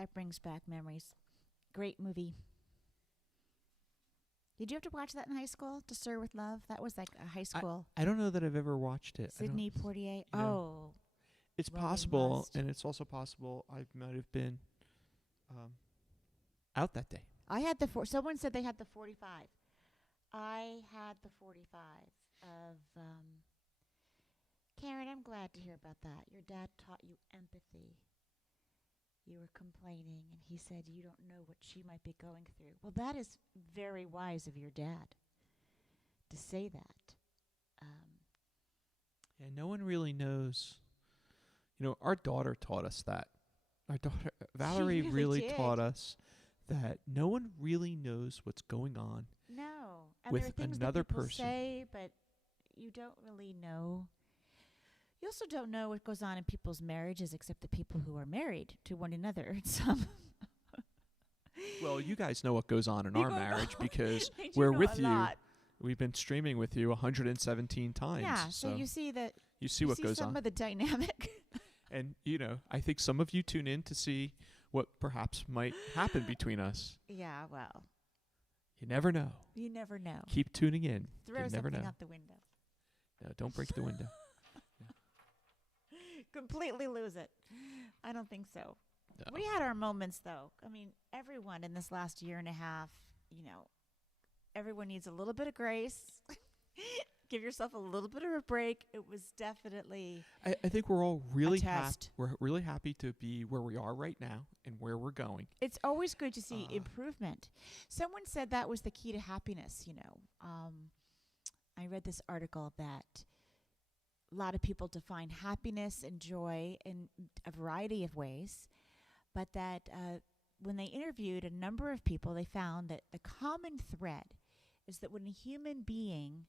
That brings back memories. Great movie. Did you have to watch that in high school? To Sir with Love? That was like a high school. I don't know that I've ever watched it. Sidney Poitier. you know, Oh, It's well, we possible, must. and it's also possible I might have been out that day. I had someone said they had the 45. I had the 45 of Karen, I'm glad to hear about that. Your dad taught you empathy. You were complaining, and he said you don't know what she might be going through. Well, that is very wise of your dad to say that. Yeah, no one really knows. Our daughter taught us that. Our daughter, Valerie, really did. taught us that no one really knows what's going on. No. And With there are things another that people person. say, but you don't really know. You also don't know what goes on in people's marriages except the people who are married to one another. Well, you guys know what goes on in You our don't marriage know. because They do we're know with a you. lot. We've been streaming with you 117 times. Yeah, so you see that. you see what goes some on. of the dynamic. And, I think some of you tune in to see what perhaps might happen between us. Yeah, well, You never know. you never know. Keep tuning in. Throw you never something know. out the window. No, don't break the window. Completely lose it. I don't think so. No. We had our moments, though. I mean, everyone in this last year and a half, everyone needs a little bit of grace. Give yourself a little bit of a break. It was definitely I think we're all really test. We're really happy to be where we are right now and where we're going. It's always good to see improvement. Someone said that was the key to happiness, I read this article that a lot of people define happiness and joy in a variety of ways, but that when they interviewed a number of people, they found that the common thread is that when a human being,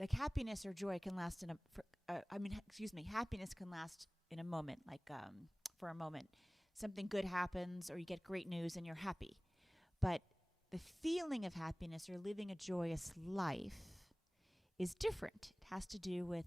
like happiness or joy can last happiness can last in a moment, like for a moment. Something good happens or you get great news and you're happy. But the feeling of happiness or living a joyous life is different. It has to do with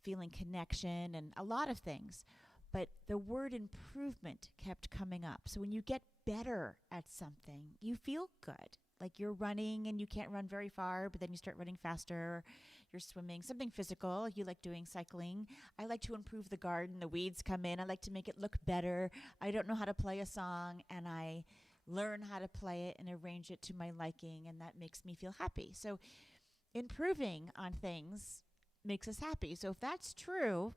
feeling connection and a lot of things. But the word improvement kept coming up. So when you get better at something, you feel good. Like you're running and you can't run very far, but then you start running faster. You're swimming, something physical. You like doing cycling. I like to improve the garden. The weeds come in. I like to make it look better. I don't know how to play a song, and I learn how to play it and arrange it to my liking, and that makes me feel happy. So improving on things makes us happy. So if that's true,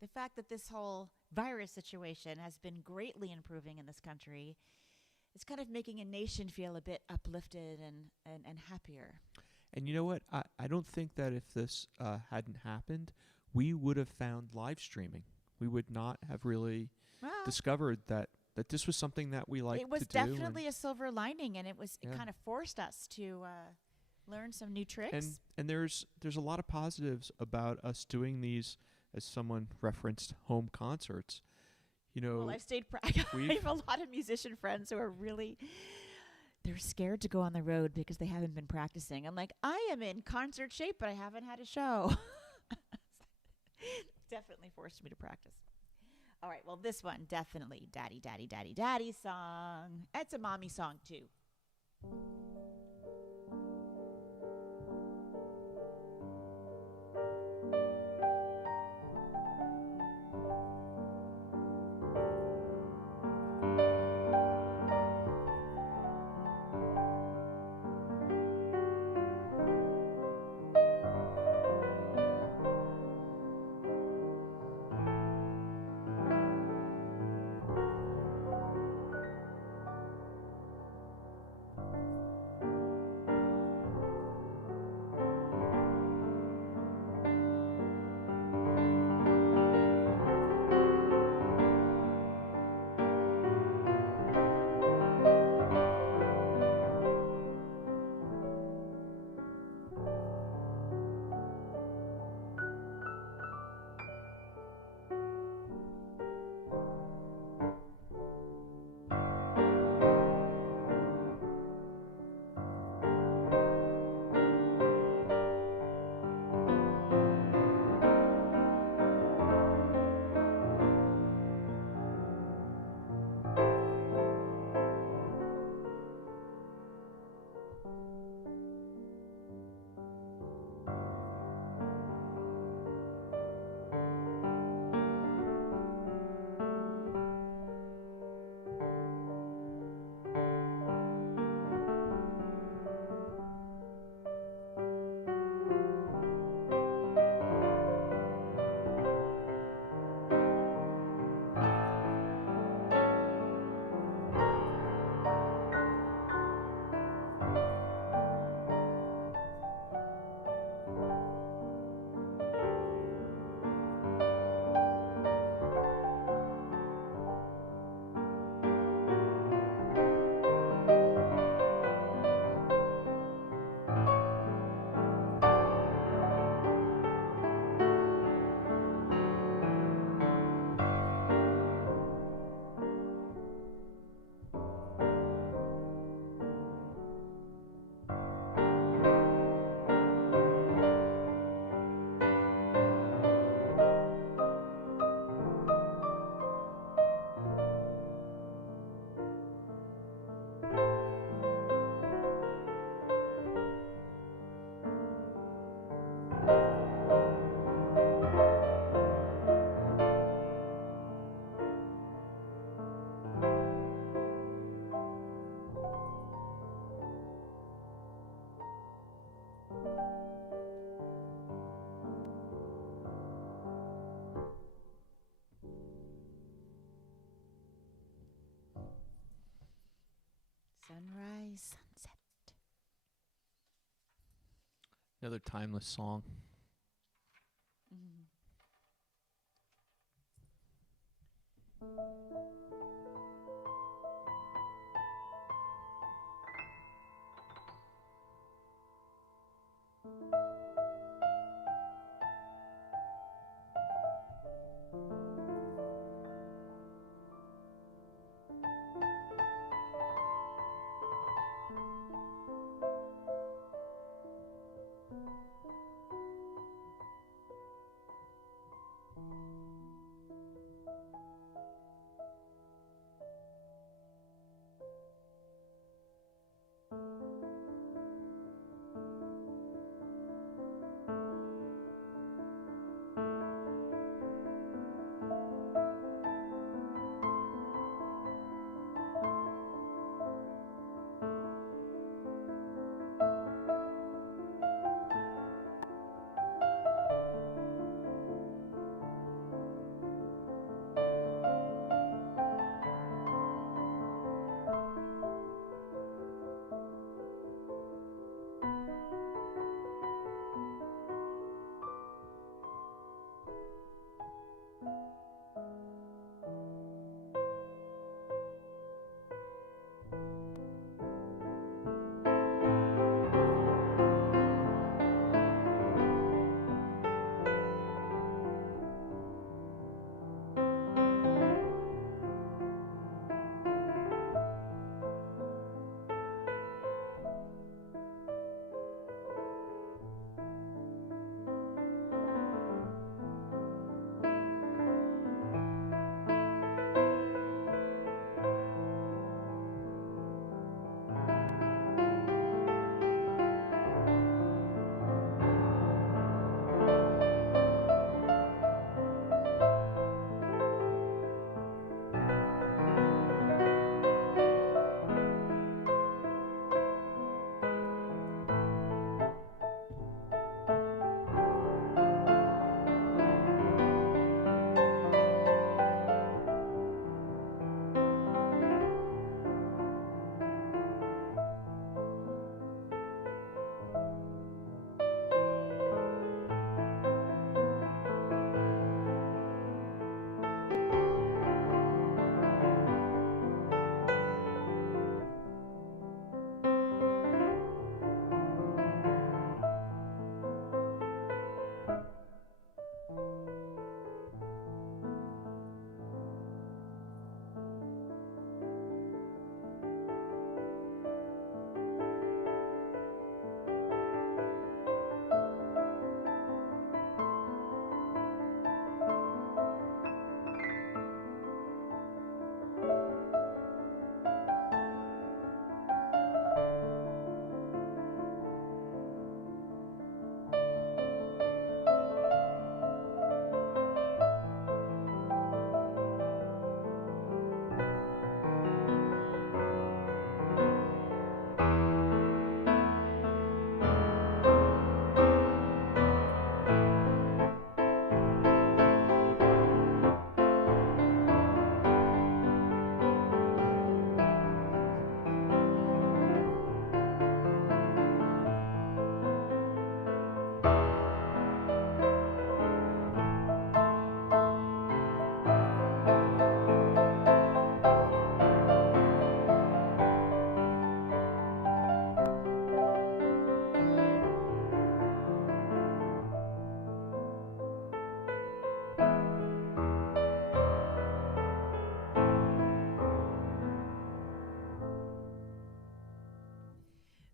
the fact that this whole virus situation has been greatly improving in this country, it's kind of making a nation feel a bit uplifted and happier. And you know what? I don't think that if this hadn't happened, we would have found live streaming. We would not have really discovered that this was something that we liked to do. It was definitely a silver lining, and it Yeah. kind of forced us to learn some new tricks. And there's a lot of positives about us doing these, as someone referenced, home concerts. Well, I've stayed. I have a lot of musician friends who are they're scared to go on the road because they haven't been practicing. I'm like, I am in concert shape, but I haven't had a show. Definitely forced me to practice. All right, well, this one, definitely Daddy, Daddy, Daddy, Daddy song. It's a mommy song, too. Sunrise, sunset. Another timeless song. Mm.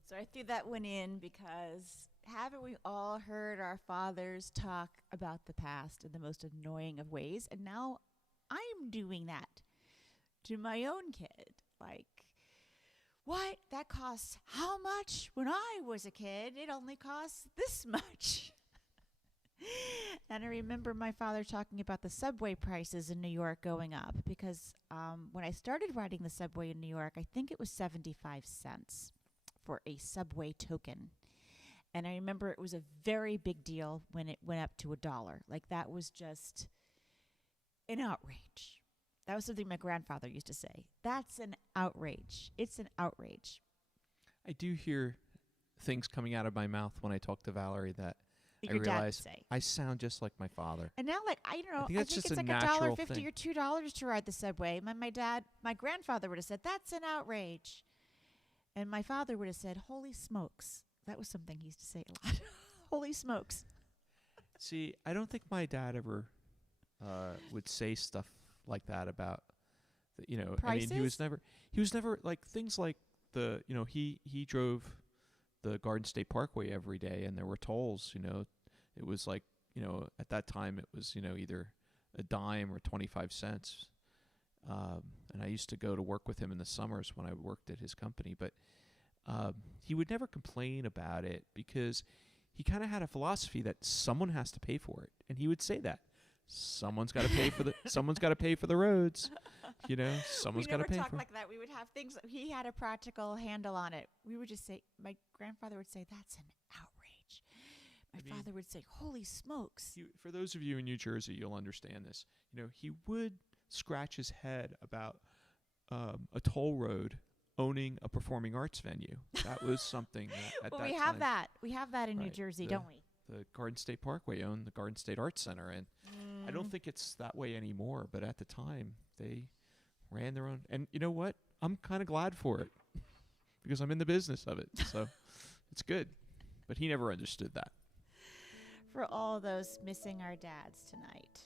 So I threw that one in because haven't we all heard our fathers talk about the past in the most annoying of ways? And now I'm doing that to my own kid. Like, what? That costs how much? When I was a kid, it only costs this much. And I remember my father talking about the subway prices in New York going up because when I started riding the subway in New York, I think it was 75 cents for a subway token. And I remember it was a very big deal when it went up to $1. Like, that was just an outrage. That was something my grandfather used to say. That's an outrage. It's an outrage. I do hear things coming out of my mouth when I talk to Valerie that I Your dad would realize say. I sound just like my father. And now, like, I don't know, I think that's just it's a like natural $1.50 thing. or $2 to ride the subway. My grandfather would have said, that's an outrage. And my father would have said, holy smokes. That was something he used to say a lot. Holy smokes. See, I don't think my dad ever would say stuff like that about, Prices? he was never like things like he drove the Garden State Parkway every day, and there were tolls. It was like, at that time it was either a dime or 25 cents. And I used to go to work with him in the summers when I worked at his company, but he would never complain about it because he kind of had a philosophy that someone has to pay for it, and he would say that someone's got to pay for someone's got to pay for the roads. Someone's got to pay We never talk for. like that. We would have things. He had a practical handle on it. We would just say, my grandfather would say, "That's an outrage." My father would say, "Holy smokes!" For those of you in New Jersey, you'll understand this. He would scratch his head about a toll road owning a performing arts venue. That was something that at Well, that we time, have that. We have that in New Right, Jersey, don't we? the Garden State Parkway owned the Garden State Arts Center, and I don't think it's that way anymore. But at the time, they ran their own. And you know what? I'm kind of glad for it because I'm in the business of it. So it's good. But he never understood that. For all those missing our dads tonight.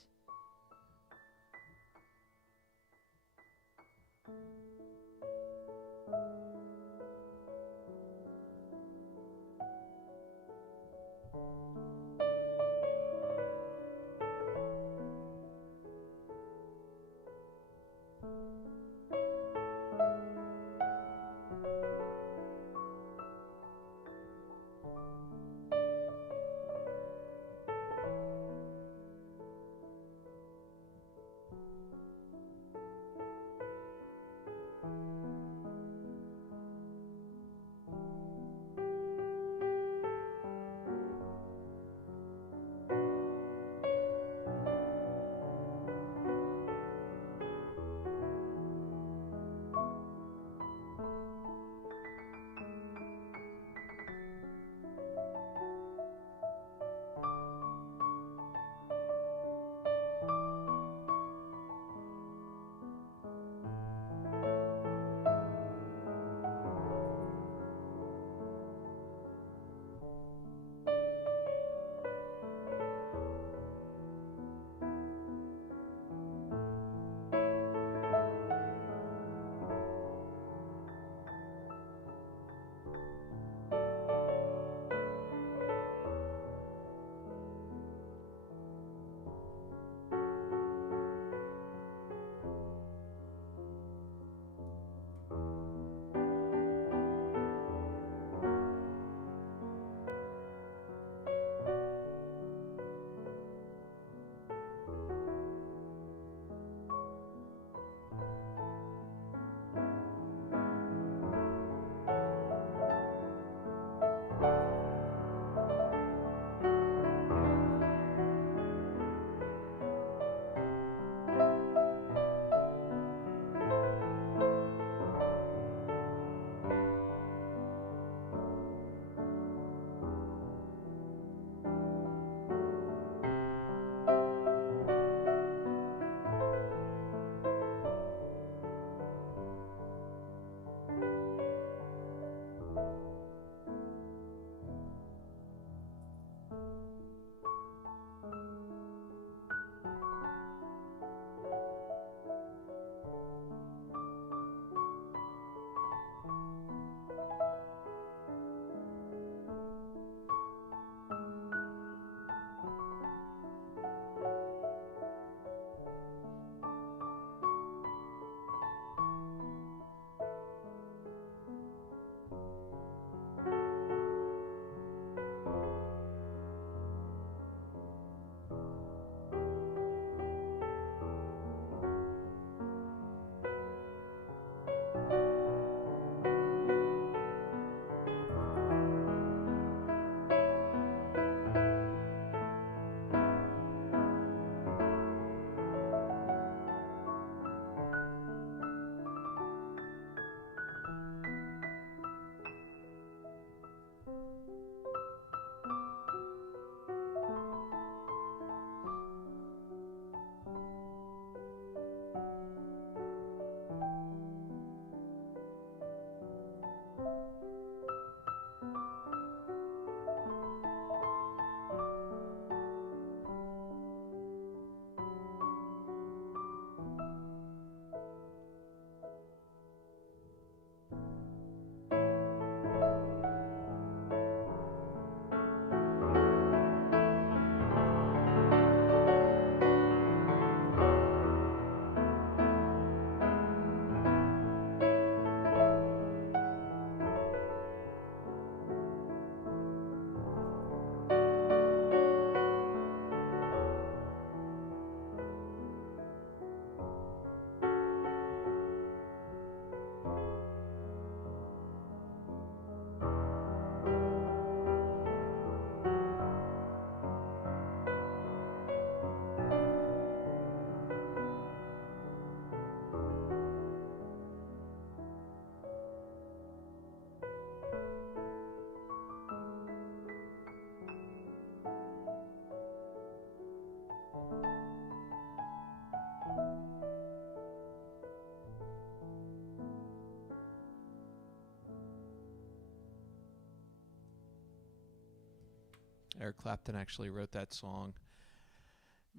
Eric Clapton actually wrote that song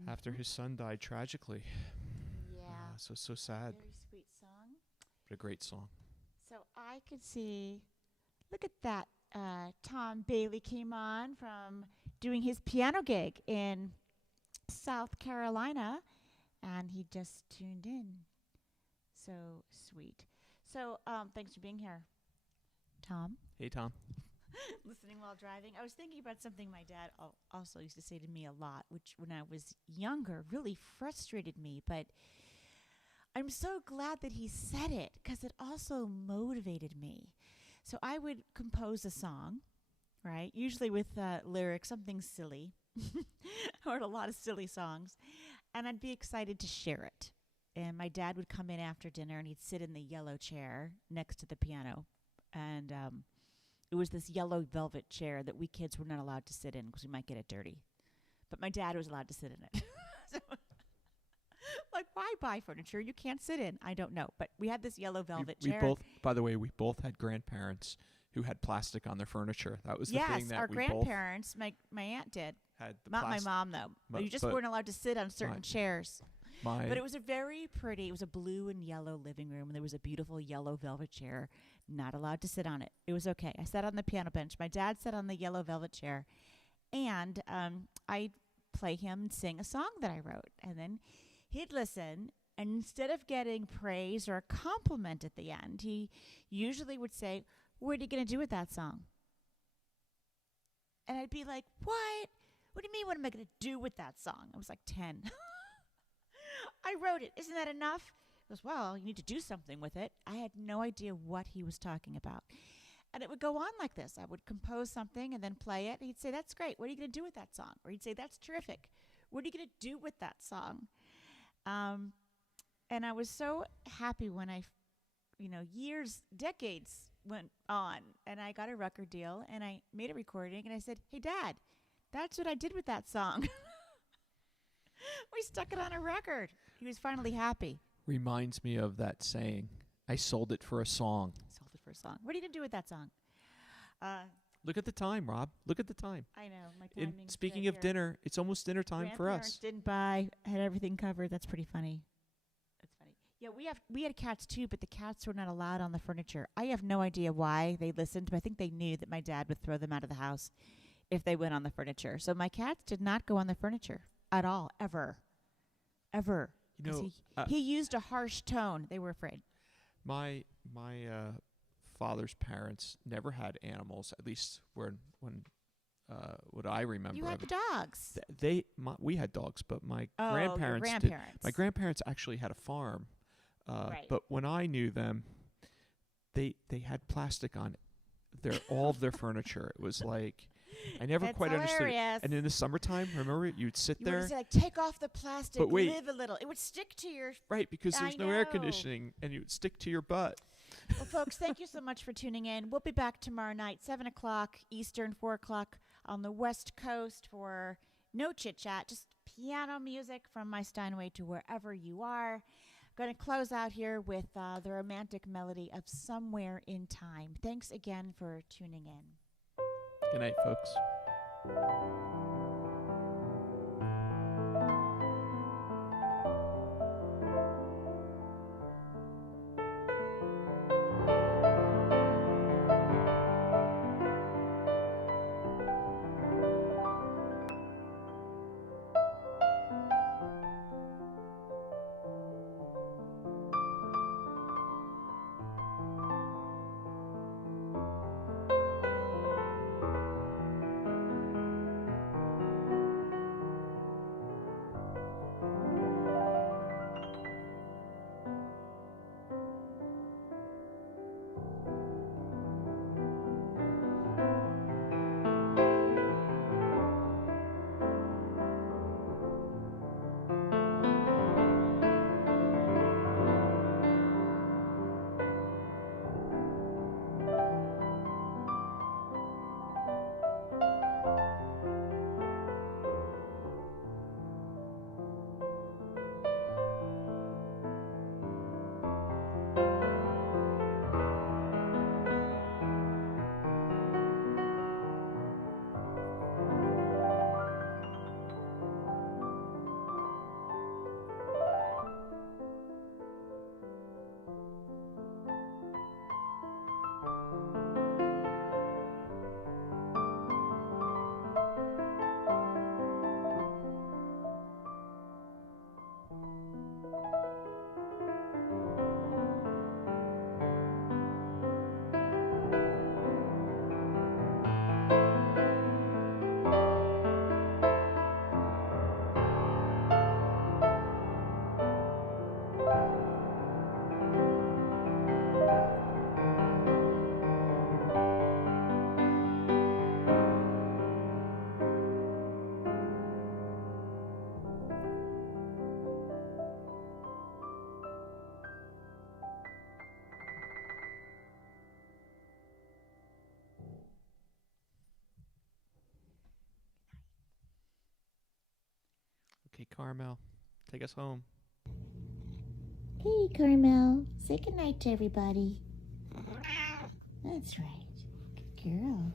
after his son died tragically. Yeah. So sad, Very sweet song. but a great song. So I could see, look at that. Tom Bailey came on from doing his piano gig in South Carolina, and he just tuned in. So sweet. So thanks for being here, Tom. Hey, Tom. Listening while driving. I was thinking about something my dad also used to say to me a lot, which when I was younger really frustrated me. But I'm so glad that he said it because it also motivated me. So I would compose a song, right? Usually with lyrics, something silly. I heard a lot of silly songs. And I'd be excited to share it. And my dad would come in after dinner and he'd sit in the yellow chair next to the piano. And it was this yellow velvet chair that we kids were not allowed to sit in because we might get it dirty. But my dad was allowed to sit in it. So, like, why buy furniture you can't sit in? I don't know. But we had this yellow velvet chair. We both, by the way, we both had grandparents who had plastic on their furniture. That was the thing that our we grandparents, my aunt did. had the Not my plastic. mom, though. You just weren't allowed to sit on certain chairs. But it was a very pretty, it was a blue and yellow living room, and there was a beautiful yellow velvet chair. Not allowed to sit on it. It was okay. I sat on the piano bench. My dad sat on the yellow velvet chair, and I'd play him and sing a song that I wrote. And then he'd listen, and instead of getting praise or a compliment at the end, he usually would say, "What are you going to do with that song?" And I'd be like, "What? What do you mean, what am I going to do with that song?" I was like 10. I wrote it. Isn't that enough? He goes, "Well, you need to do something with it." I had no idea what he was talking about. And it would go on like this. I would compose something and then play it. And he'd say, "That's great. What are you going to do with that song?" Or he'd say, "That's terrific. What are you going to do with that song?" And I was so happy when decades went on, and I got a record deal, and I made a recording, and I said, "Hey, Dad, that's what I did with that song." We stuck it on a record. He was finally happy. Reminds me of that saying, "I sold it for a song." Sold it for a song. What are you going to do with that song? Look at the time, Rob. Look at the time. I know. My timing's Speaking good of here. dinner, it's almost dinner time for Grandparents us. didn't buy, had everything covered. That's pretty funny. That's funny. Yeah, we had cats too, but the cats were not allowed on the furniture. I have no idea why they listened, but I think they knew that my dad would throw them out of the house if they went on the furniture. So my cats did not go on the furniture at all, ever. Ever. You know, He used a harsh tone. They were afraid. my father's parents never had animals, at least when what I remember. You had of the it. dogs. We had dogs, but my Your grandparents did. grandparents. My grandparents actually had a farm, Right. but when I knew them, they had plastic on all of their furniture. It was like I never That's quite understood it. hilarious. And in the summertime, remember, you'd sit You there. would say, like, take off the plastic, But wait. live a little. It would stick to your... Right, because I there's no air know. conditioning, and you would stick to your butt. Well, folks, thank you so much for tuning in. We'll be back tomorrow night, 7 o'clock Eastern, 4 o'clock on the West Coast for no chit-chat, just piano music from my Steinway to wherever you are. Going to close out here with the romantic melody of Somewhere in Time. Thanks again for tuning in. Good night, folks. Okay, Carmel, take us home. Hey, Carmel, say goodnight to everybody. That's right. Good girl.